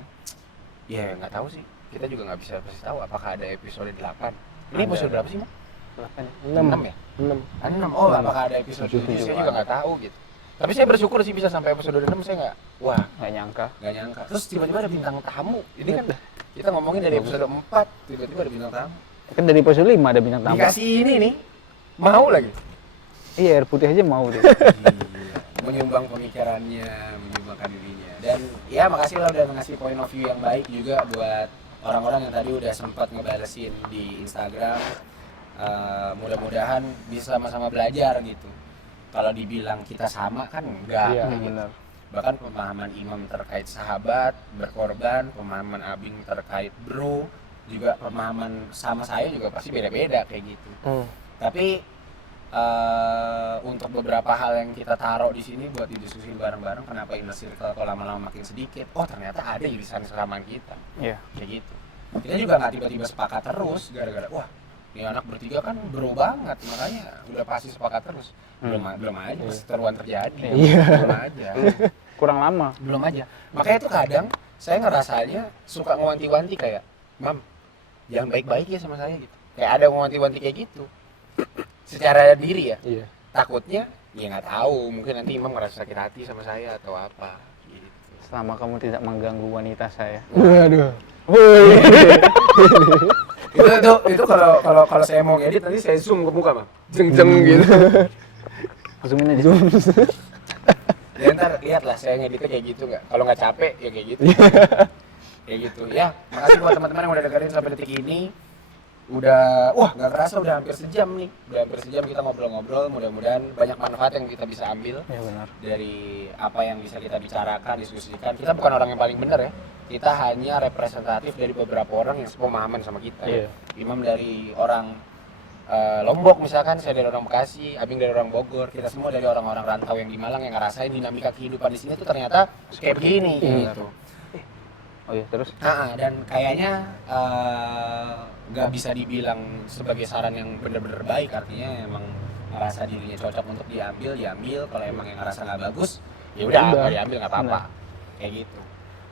ya nggak tahu sih, kita juga nggak bisa pasti tahu apakah ada episode 8. Ini episode berapa sih, Mak? 6 ya? 6. Oh, apakah ada episode 7? Saya juga nggak tahu gitu. Tapi saya bersyukur sih bisa sampai episode 6, saya Nggak nyangka. nggak nyangka. Terus tiba-tiba ada bintang tamu. Ini kan kita ngomongin dari episode 4, tiba-tiba ada bintang tamu. Kan dari episode 5 ada bintang tamu. Dikasih ini nih, mau lagi. Iya, air putih aja mau dia. Menyumbang pemikirannya, menyumbangkan dirinya. Dan ya makasih lah udah ngasih point of view yang baik juga buat orang-orang yang tadi udah sempat ngebalesin di Instagram. Mudah-mudahan bisa sama-sama belajar gitu. Kalau dibilang kita sama kan enggak. Iya, gitu. benar. Bahkan pemahaman Imam terkait sahabat, berkorban, pemahaman Abing terkait bro, juga pemahaman sama saya juga pasti beda-beda kayak gitu. Tapi untuk beberapa hal yang kita taruh di sini buat didiskusin bareng-bareng, kenapa inner circle kalau lama-lama makin sedikit, oh ternyata ada irisan kesamaan kita. Iya. Kayak gitu. Kita juga nggak tiba-tiba sepakat terus gara-gara wah ini anak bertiga kan bro banget, makanya udah pasti sepakat terus. Belum aja, perseteruan terjadi. Iya. Belum aja. Kurang lama. Belum aja. Makanya itu kadang saya ngerasanya suka ngewanti-wanti kayak, Mam, jangan baik-baik ya sama saya gitu. Kayak ada ngewanti-wanti kayak gitu. Secara diri ya. Iya. Takutnya ya nggak tahu, mungkin nanti Imam ngerasa sakit hati sama saya atau apa gitu. Selama kamu tidak mengganggu wanita saya. Waduh. itu kalau saya mau ngedit nanti saya zoom ke muka, Bang. Jeng-jeng gitu. Zoomin aja. Zoom. Ya ntar lihatlah saya ngeditnya kayak gitu nggak. Kalau nggak capek ya kayak gitu. Kayak gitu. Ya, makasih buat teman-teman yang udah dengerin sampai detik ini. Udah, wah nggak kerasa udah hampir sejam nih. Udah hampir sejam kita ngobrol-ngobrol. Mudah-mudahan banyak manfaat yang kita bisa ambil Ya benar. dari apa yang bisa kita bicarakan, diskusikan. Kita bukan orang yang paling benar ya. Kita hanya representatif dari beberapa orang yang sepemahaman sama kita. Iya. Imam dari orang Lombok misalkan, saya dari orang Bekasi, Abing dari orang Bogor, kita semua dari orang-orang rantau yang di Malang yang ngerasain dinamika kehidupan di sini tuh ternyata kayak begini gitu. Oh iya, terus? Dan kayaknya nggak bisa dibilang sebagai saran yang benar-benar baik, artinya emang ngerasa dirinya cocok untuk diambil. Kalau emang yang ngerasa nggak bagus, ya udah nggak diambil nggak apa-apa, kayak gitu.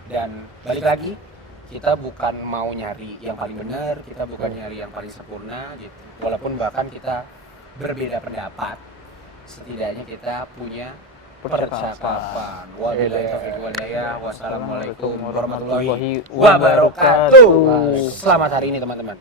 Dan balik lagi, kita bukan mau nyari yang paling benar, kita bukan nyari yang paling sempurna gitu. Walaupun bahkan kita berbeda pendapat, setidaknya kita punya percakapan. Wabillahi taufiq wal hidayah. Wassalamualaikum warahmatullahi wabarakatuh. Selamat hari ini teman-teman.